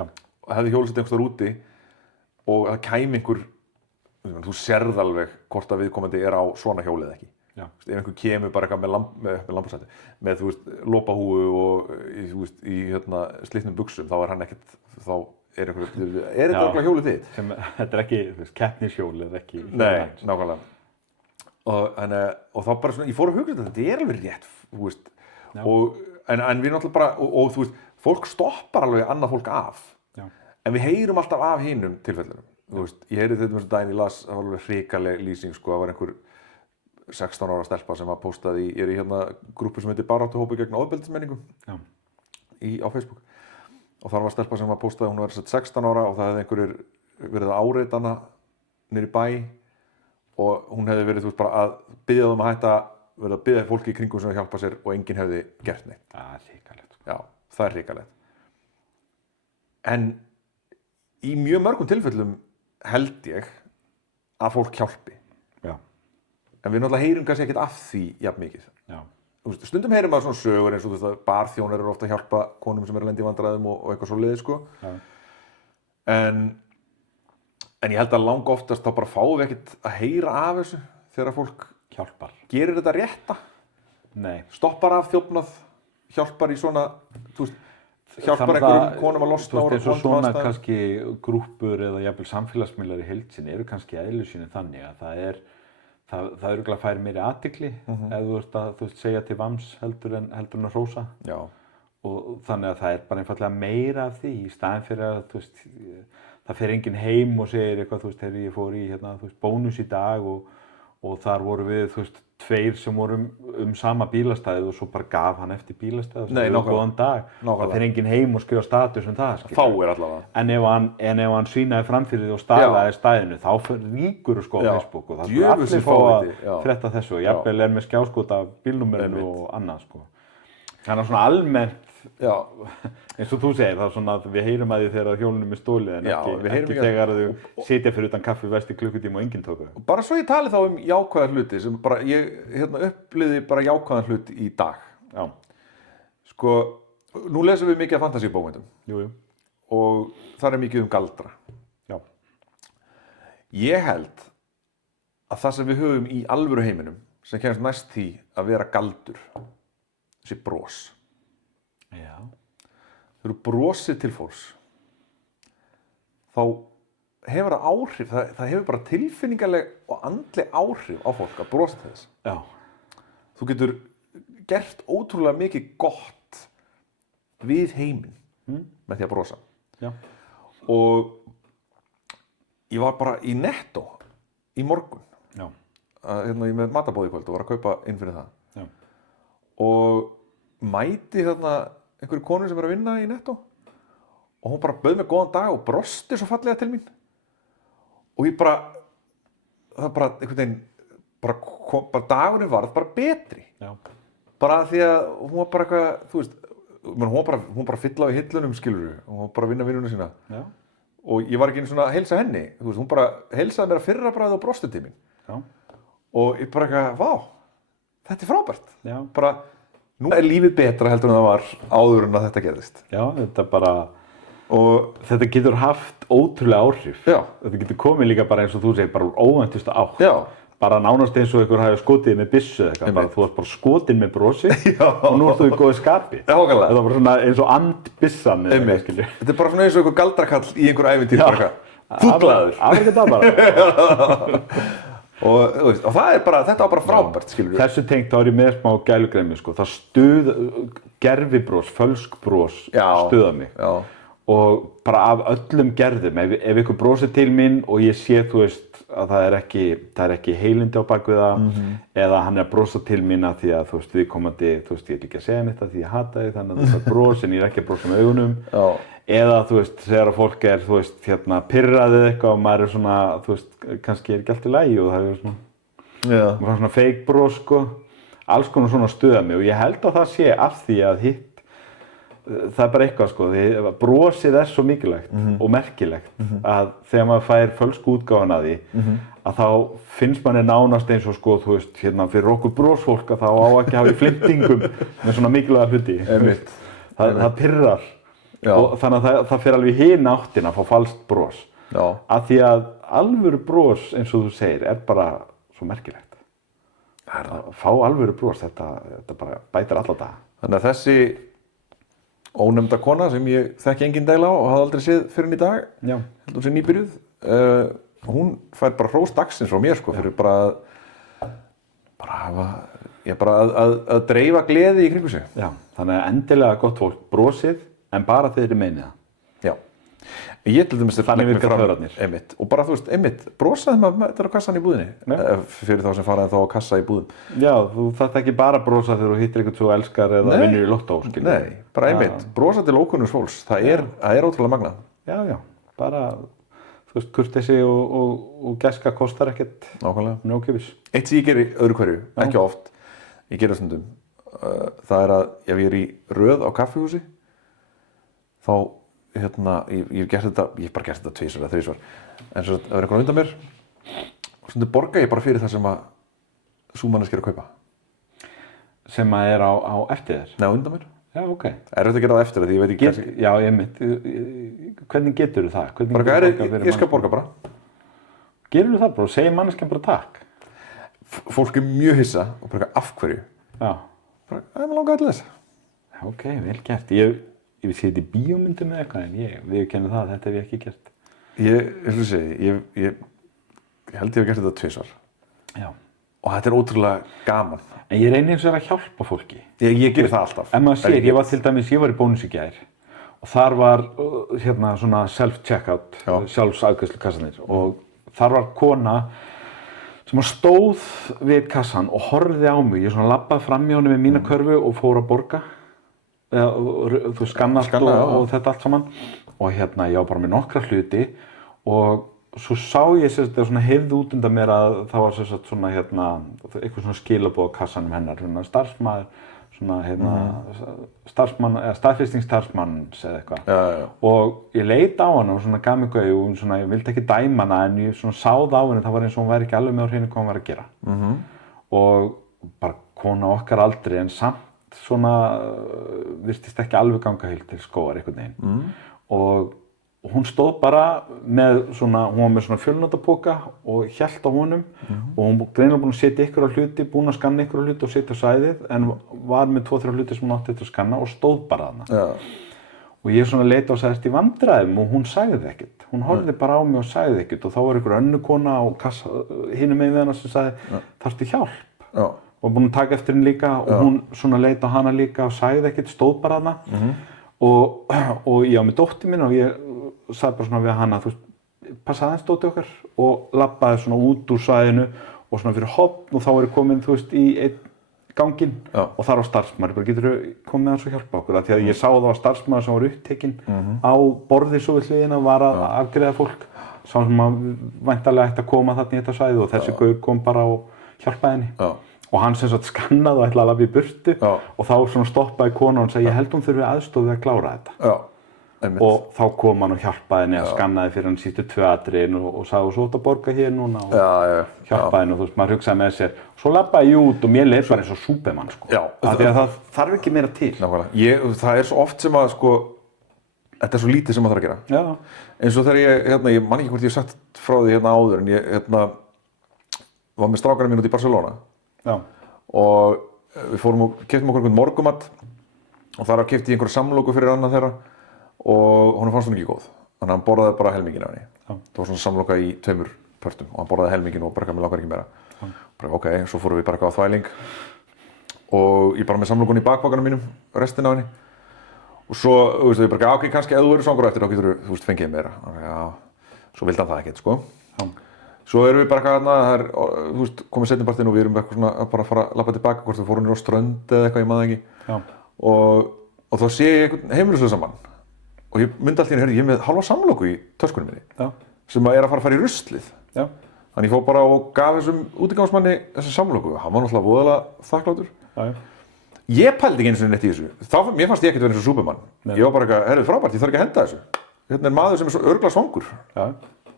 og hefði hjólasett einhvers staðar úti og það kæmi einhver, þú sérð alveg hvort að viðkomandi á svona hjóli eða ekki. Ef einhver kemur bara eitthvað með lambhúsæti, með, þú veist, lopahúfu og, þú veist, í hérna slitnum buxum, þá hann ekkert, þá einhver, þetta okkur hjólið þitt? Þetta ekki, þú veist, keppnishjóli eða ekki. Nei, nákvæmlega. Og þá bara svona, ég fór að hugsa þetta alveg rétt, þú veist, en við náttúrulega bara, og þú veist, fólk stoppar alveg annað fólk af, en við heyrum alltaf af hinum tilfellunum, þú veist, ég heyrði þetta með daginn, ég las, það var alveg hrikaleg lýsing, sko, það var einhver 16 ára stelpa sem var postað í hérna grúppu sem heitir Baráttuhópur gegn ofbeldismenningu á Facebook og þar var stelpa sem var postað, hún var 16 ára og það hefði einhverjir verið að áreita hana niður í bæ og hún hefði verið, þú veist, bara að biðja þeim að hætta, verið að biðja fólki í kringum sem að hjálpa sér og enginn hefði gert neitt. Það er hrikalegt. Já, það er hrikalegt. En í mjög mörgum tilfellum held ég að fólk hjálpi. En við náttúrulega heyrum kannski ekkert af því jafn mikið. Stundum heyrum maður svona sögur eins og þú veist að barþjónar eru ofta að hjálpa konum sem eru að lenda í vandræðum og eitthvað svoleiðis, sko. En ég held að langoftast þá bara fáum við ekkert að heyra af þessu þegar fólk hjálpar. Gerir þetta rétta? Nei. Stoppar af þjófnað, hjálpar í svona, þú veist, hjálpar einhverjum konum að losna úr eins og svona kannski grúppur eða jafnvel samfélagsmiðlar í heild sinni eru kannski eðlu sínu þannig að það örugglega fær meiri athygli ef þú ert að, þú veist, segja til vams heldur en að hrósa. Já. Og þannig að það er bara einfaldlega meira af því í staðinn fyrir að, þú veist, það fer enginn heim og segir eitthvað, þú veist, ég fór í hérna, þú veist, Bónus í dag og þar voru við, þú veist, 2 sem voru sama bílastæðið og svo bara gaf hann eftir bílastæðið og sagði góðan dag. Það fer enginn heim og skrifa status það, skilur. Fáir allavega. En ef hann sýnaði framfyrir og staðlaði stæðinu, þá ríkur sko á Facebook og það er allir fá að frétta þessu og jafnvel með skjáskot af bílnúmerinu og annað, sko. Þannig að svona almennt, eins og þú segir, það er svona að við heyrum að því þegar hjólunum er stólið en ekki þegar þau sitja fyrir utan kaffi vesti klukkutíma og enginn tók þau. Bara svo ég tali þá jákvæða hluti sem bara, ég upplifði bara jákvæðan hlut í dag. Já. Sko, nú lesum við mikið af fantasíubókmenntum. Jú. Og þar mikið galdra. Já. Ég held að það sem við höfum í alvöru heiminum sem kemst næst því að vera galdur sé bros. Já. Þegar þú brosir til fólks, þá hefur það áhrif, það hefur bara tilfinningaleg og andleg áhrif á fólk að brosa til þess. Já. Þú getur gert ótrúlega mikið gott við heiminn með því að brosa. Já. Og ég var bara í Netto í morgun. Já. Ég með matabóð í kvöld og var að kaupa inn fyrir það. Já. Og mæti þarna einhverju konu sem er að vinna í Netto og hún bara bauð mér góðan dag og brosti svo fallega til mín og ég bara, það bara einhvern veginn, bara dagurinn varð bara betri. Já. Bara því að hún var bara eitthvað, þú veist, hún bara fylla á í hillunum, skilurðu, og hún var bara að vinna vinnuna sína. Já. Og ég var ekki einu svona að heilsa henni, þú veist, hún bara heilsaði mér að fyrra bragði og brosti til mín. Já. Og ég bara eitthvað, vá, þetta er frábært. Já. Bara, nú er lífið betra heldur en það var áður en að þetta gerðist. Já, þetta bara, og þetta getur haft ótrúlega áhrif. Já. Þetta getur komið líka bara eins og þú segir, bara úr óvæntustu átt. Já. Bara nánast eins og einhver hafi skotið með byssu eða eitthvað, bara, þú varst bara skotinn með brosi og nú ert þú í góðu skapi. Já, okkarlega. Þetta var bara svona eins og andbyssan eða eitthvað, skilju. Þetta er bara svona eins og einhver galdrakall í einhver ævintýr, bara eitthvað. Fúllaður. Afrekað það bara. Og það er bara, þetta var bara frábært, skilur við. Þessu tengt þá er ég með smá gælugreimi, sko. Það gervibros, fölskbros stuða mig. Já. Og bara af öllum gerðum, ef ykkur brosir til mín og ég sé, þú veist, að það er ekki heilindi á bak við það, eða hann er að brosa til mín að því að, þú veist, viðkomandi, þú veist, ég er ekki að segja neitt að því ég hata þig, þannig að það er bros, en ég er ekki að brosa með augunum. Já. Eða, þú veist, þegar að fólk er, þú veist, pirraðið eitthvað og maður er svona, þú veist, kannski er ekki allt í lagi og það er svona, maður fær svona fake bros, sko. Alls konar svona stuða mig og ég held að það sé af því að það bara eitthvað sko, brosið svo mikilvægt og merkilegt að þegar maður fær fölsku útgáfan að því að þá finnst manni nánast eins og sko, þú veist, hérna fyrir okkur brosfólk að þá á ekki að hafa í flimtingum með svona mikilvæga hluti. Það pirrar og þannig að það fer alveg í hina áttina að fá falskt bros. Af því að alvöru bros eins og þú segir bara svo merkilegt. Að fá alvöru bros, þetta bara bætir alla daga. Þannig að þessi ónefnda kona sem ég þekki engin dæla á og hafði aldrei séð fyrir í dag, heldur hún sé nýbyrjuð, hún fær bara hrós dagsins frá mér sko, fyrir bara að dreifa gleði í kringu sig. Já, þannig að endilega gott fólk brosið en bara þeir eru meinið það. Já. Ég til dæmis þannig virkar þörarnir. Og bara þú veist, brosaði maður þetta á kassan í búðinni fyrir þá sem faraði þá á kassa í búðum. Já, þú þarft ekki bara að brosa þegar þú hittir eitthvað svo elskar eða vinnur í lottó, skilur. Nei, bara brosa til ókunnurs fólks, það er ótrúlega magnað. Já, bara, þú veist, kurteisi og gæska kostar ekkert nókjöfis. Eitt sem ég geri öðru hverju, ekki oft, ég geri það stundum, það er að ef ég er í röð á kaffihúsi, þá ég hef bara gert þetta 2 eða 3 svar en svo það eitthvað undan mér og stundum borga ég bara fyrir það sem að sú manneskja er að kaupa sem að er á eftir þér? Nei, undan mér. Já, ok. Erfitt að gera það eftir því ég veit ekki Já, hvernig geturðu það? Ég skal borga bara. Gerurðu það bara og segir manneskjan bara takk? Fólk er mjög hissa og bara af hverju? Já. Bara, mér langaði til þess. Ok, vel gert. Ég sé þetta í bíómyndum eða eitthvað en ég viðurkenni það að þetta hef ég ekki gert. Ég held ég hef gert þetta 2 svar. Já. Og þetta er ótrúlega gaman. En ég reyni eins og að hjálpa fólki. Ég geri það alltaf. En maður sér, ég var í Bónus í gær og þar var svona self-checkout, sjálfsafgreiðslukassanir og þar var kona sem stóð við kassan og horfði á mig. Ég svona labbaði fram hjá henni með mína körfu og fór að borga. Þú skannast og þetta allt saman og ég var bara með nokkra hluti og svo sá ég svona heyrði út undan mér að það var svona eitthvað svona skilaboð á kassanum hennar, starfsmaður staðfestingsstarfsmanns eða eitthvað og ég leit á hana og svona gaf mig gau og svona, ég vildi ekki dæma hana en ég svona sáð á henni, það var eins og hún væri ekki alveg með á hreinu hvað hún var að gera og bara kona okkar aldrei en samt svona virtist ekki alveg ganga heilt til skógar einhvern veginn og hún stóð bara með svona, hún var með svona fjölnotapoka og hélt á honum og hún greinilega búin að setja ykkur á hluti, búin að skanna ykkur á hluti og setja á sæðið en var með 2-3 hluti sem hún átti eftir að skanna og stóð bara þarna. Og ég svona leita og sagðist í vandræðum og hún sagði ekkert. Hún horfði bara á mig og sagði ekkert og þá var einhver önnur kona á kassa, hinum megin við hana sem sagði, þarftu hjálp? Og búin að taka eftir henni líka og hún svona leit á hana líka og sagði ekkert, stóð bara þarna og ég á með dóttir mín og ég sagði bara svona við hana, þú veist, passa aðeins dóttir okkar og labbaði svona út úr svæðinu og svona fyrir hopn og þá er ég komin, þú veist, í einn ganginn og þar var starfsmaður, bara geturðu komið aðeins og hjálpa okkur af því að ég sá það var starfsmaður sem var upptekinn á borði svo við hliðina var að afgreiða fólk, sá sem að væntanlega ætti að koma þarna í þetta svæði og þessi gaur kom bara og hjálpaði henni. Og hann sem sagt skannaði og ætlaði að labba í burtu og þá svona stoppaði konan og sagði ég held hún þurfi aðstoð við að klára þetta. Og þá kom hann og hjálpaði henni að skannaði fyrir hann sístu 2 atriðin og sagði svo átt að borga hér núna og hjálpaði henni og þú veist maður hugsaði með sér. Svo labbaði ég út og mér leið bara eins og Superman sko. Af því að það þarf ekki meira til. Það er svo oft sem að sko, þetta er svo lítið sem maður þarf að gera. Eins og þegar ég man ekki hvort ég hef sagt frá því áður en ég var með strákarinn mín út í Barcelona. Og við fórum og keyptum okkur einhvern morgumat og þar keypti ég einhverja samloku fyrir annað þeirra og honum fannst hún ekki góð þannig að hann borðaði bara helminginn af henni það var svona samloka í 2 pörtum og hann borðaði helminginn og bara mér langar ekki meira bara ok, svo fórum við bara á þvæling og ég bara með samlokunni í bakvakanum mínum restina af henni og svo, þú veist, við bara ok, kannski ef þú verður svangur eftir þá getur þú veist, fengið meira svo vildi hann það ekkert, sko Svo erum við bara eitthvað þú veist, komið seinnipartinn og við erum eitthvað svona að bara fara að labba tilbaka hvort við fórum niður á strönd eða eitthvað, ég man það ekki. Og þá sé ég einhvern heimilislausan mann og ég myndi allt í henni, ég er með halva samloku í töskunni minni sem er að fara í ruslið. Þannig ég fór bara og gaf þessum útigangsmanni þessa samloku. Hann var náttúrulega voðalega þakklátur. Ég pældi ekki einu sinni neitt í þessu. Mér fannst ég ekkert verið eins og Superman. Ég var bara eitthvað, frábært, ég þarf ekki að henda þessu. Hérna maður sem svo örugglega svangur. Ja.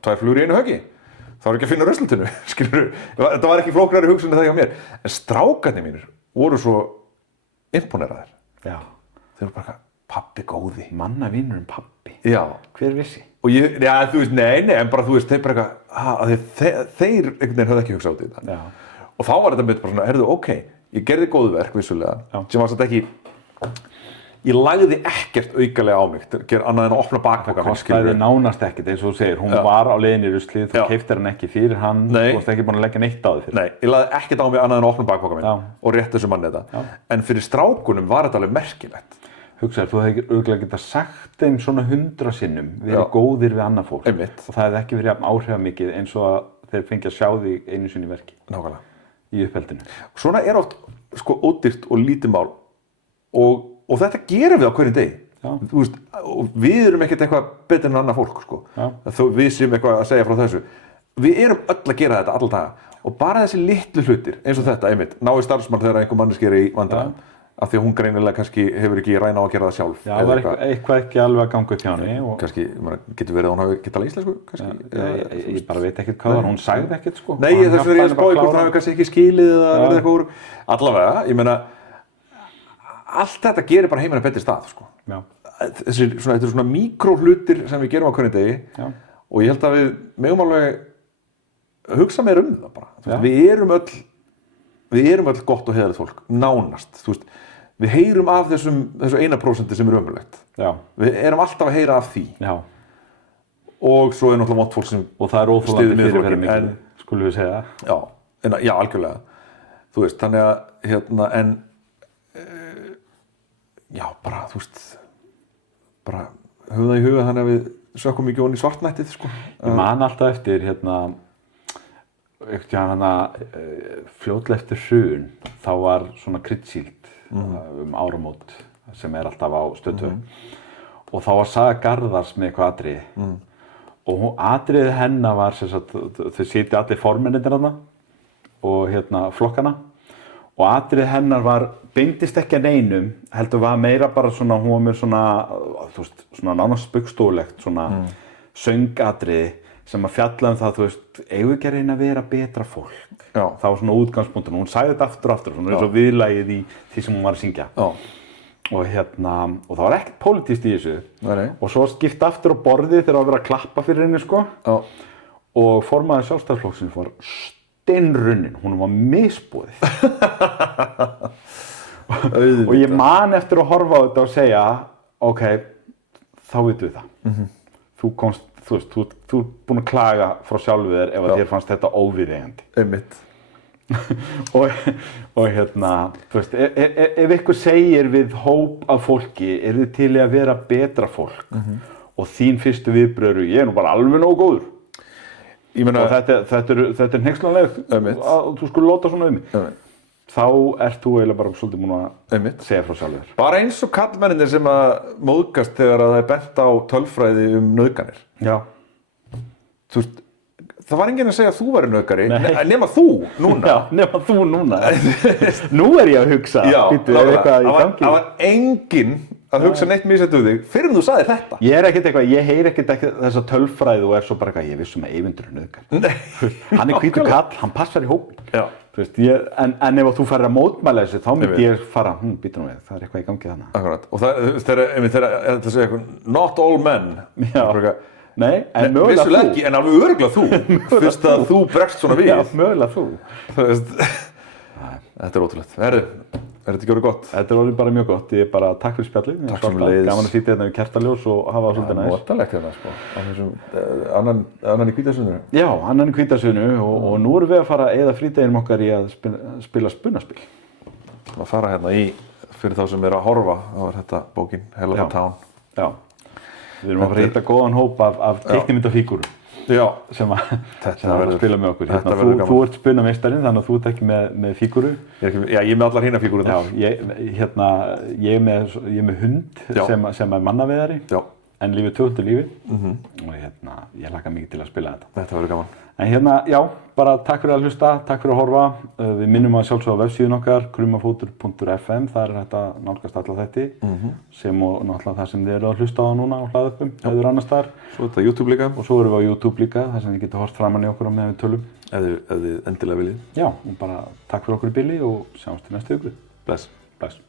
2 flugur í einu höggi. Það var ekki að finna ruslatunnur, skilurðu. Þetta var ekki flóknari hugsun en það hjá mér. En strákarnir mínir voru svo imponeraðir. Já. Þeir voru bara, pabbi góði. Mannavinurinn pabbi. Já. Hver vissi? Og ég, þú veist, nei, en bara þú veist, þeir bara eitthvað, þeir einhvern veginn höfðu ekki hugsað út í þetta. Já. Og þá var þetta mitt bara svona, heyrðu, ok, ég gerði góðverk vissulega, sem var satt ekki, ég lagði ekkert aukalega á mig, annað en að opna bakpokann. Það kostaði nánast ekkert, eins og þú segir, hún var á leiðinni í ruslið, þú keyptir hann ekki fyrir hann, þú varst ekki búin að leggja neitt á þig fyrir. Nei, ég lagði ekkert á mig annað en að opna bakpokann minn og rétt þessu manni þetta. En fyrir strákunum var þetta alveg merkilegt. Hugsaðu, þú hefði örugglega getað sagt þeim svona 100 sinnum, verið góðir við annað fólk. Einmitt. Og það hefði ekki verið jafn áhrifamikið eins og að þeir fengi að sjá þig einu sinni í verki. Nákvæmlega. Í uppeldinu. Svona oft sko ódýrt og lítið mál og þetta gerum við á hverjum degi. Þú veist, og við erum ekkert eitthvað betur en annað fólk sko. Þó við séum eitthvað að segja frá þessu. Við erum öll að gera þetta alla daga og bara þessi litlu hlutir eins og þetta einmitt, ná í starfsmann þegar einhver manneski er í vandræðum. Af því að hún greinilega kannski hefur ekki ræna á að gera það sjálf. Já, það var eitthvað ekki alveg að ganga upp hjá henni. Kannski, getur verið að hún hafi getað íslensku, kannski? Ég bara veit ekkert hvað það var, hún sagði ekkert sko. Nei, þess vegna ég spá ykkur, það hafi kannski ekki skilið eða verið eitthvað úr. Allavega, ég meina, allt þetta gerir bara heiminn að betri stað, sko. Já. Þetta eru svona míkróhlutir sem við gerum á hvernig degi. Já. Og ég held að við megum alveg hugsa meira það bara. Við erum öll gott og heiðarlegt fólk, nánast, þú veist. Við heyrum af þessu 1% sem er ömurlegt. Já. Við erum alltaf að heyra af því. Já. Og svo er náttúrulega vont fólk sem og það er óþolandi fyrirferðarmikið, skulum við segja. Já, algjörlega. Þú veist, þannig að, já, bara, þú veist, bara höfum það í huga þannig að við sökkum ekki ofan í svartnættið, sko. Ég man alltaf eftir, fljótlega eftir hrun, þá var svona kryddsíld áramót sem er alltaf á Stöð 2 og þá var Saga Garðars með eitthvað atriði og atriðið hennar var sem sagt, þau sitja allir formennirnir þarna og flokkana og atriðið hennar var beindist ekki að neinum, heldur var meira bara svona, hún var með svona, þú veist, svona nánast spaugstólegt svona söngatriði sem að fjalla það, þú veist, eigum við ekki að reyna að vera betra fólk. Já. Það var svona útgangspunktur, hún sagði þetta aftur og aftur, svona eins og viðlagið í því sem hún var að syngja. Já. Og það var ekkert pólitískt í þessu. Nei. Og svo skipt aftur á borðið þegar það var verið að klappa fyrir henni, sko. Já. Og formaður Sjálfstæðisflokksins var steinrunnin, hún var misboðið. Og ég man eftir að horfa á þetta og segja, ok, þá vitum við það. Þú komst, þú veist, þú ert búinn að klaga frá sjálfu þér ef að þér fannst þetta óviðeigandi. Einmitt. og þú veist, ef ykkur segir við hóp af fólki, þið til í að vera betra fólk og þín fyrstu viðbrögð ég nú bara alveg nógu góður. Ég meina, og þetta er hneykslanlegt að þú skulle láta svona mig. Þá ert þú eiginlega bara svolítið búinn að segja frá sjálfu þér. Bara eins og karlmennirnir sem að móðgast þegar að það er bent á tölfræði nauðganir. Já. Þú veist, það var enginn að segja að þú væri nauðgari, nema þú núna. Já, nema þú núna. Nú er ég að hugsa. Já, það var enginn að hugsa neitt misjætt úr þig fyrir en þú sagðir þetta. Ég heyri ekkert þessa tölfræði og er svo bara eitthvað, ég vissum að Eyvindur er nauðgari. Hann er hvítur kall, hann passar í hópinn. Já. En ef þú farir að mótmæla þessu, þá myndi ég fara, býta nú við, það er eitthvað í gangi þannig. Akkurat, og þegar þetta segja eitthvað, not all men. Já, nei, en mögulega þú. Ekki, en alveg örugglega þú, fyrst að þú bregst svona við. Já, mögulega þú. Þetta er ótrúlegt. Er þetta ekki orðið gott? Þetta er orðið bara mjög gott, ég er bara takk fyrir spjallið. Takk sem leiðis. Gaman að sitja hérna við kertaljós og hafa það svolítið næs. Notalegt hérna, sko, á þessum, annan í Hvítasunnu. Já, annan í Hvítasunnu og nú erum við að fara að eyða frídeginum okkar í að spila spunaspil. Að fara hérna fyrir þá sem eru að horfa, þá er þetta bókin Hell of a Town. Já, við erum að fara að hitta góðan hóp af teiknimyndafígúrum. Já, sem að spila með okkur. Þú ert spunameistarinn, þannig að þú ert ekki með fígúru. Já, ég er með allar hina fígúrur. Já, ég er með hund sem er mannaveðari, en lífið 200 lífið. Og ég hlakka mikið til að spila þetta. Þetta verður gaman. En já, bara takk fyrir að hlusta, takk fyrir að horfa. Við minnum að sjálfsögða á vefsíðun okkar, krummafótur.fm, þar þetta nálgast alla þætti, sem og náttúrulega það sem þið eru að hlusta á núna á hlaðvörpum, eða annars staðar. Svo er þetta YouTube líka. Og svo erum við á YouTube líka, þar sem þið getur hort framan í okkur á meðan við tölum. Ef þið endilega viljið. Já, og bara takk fyrir okkur í bili og sjáumst í næstu viku. Bless. Bless.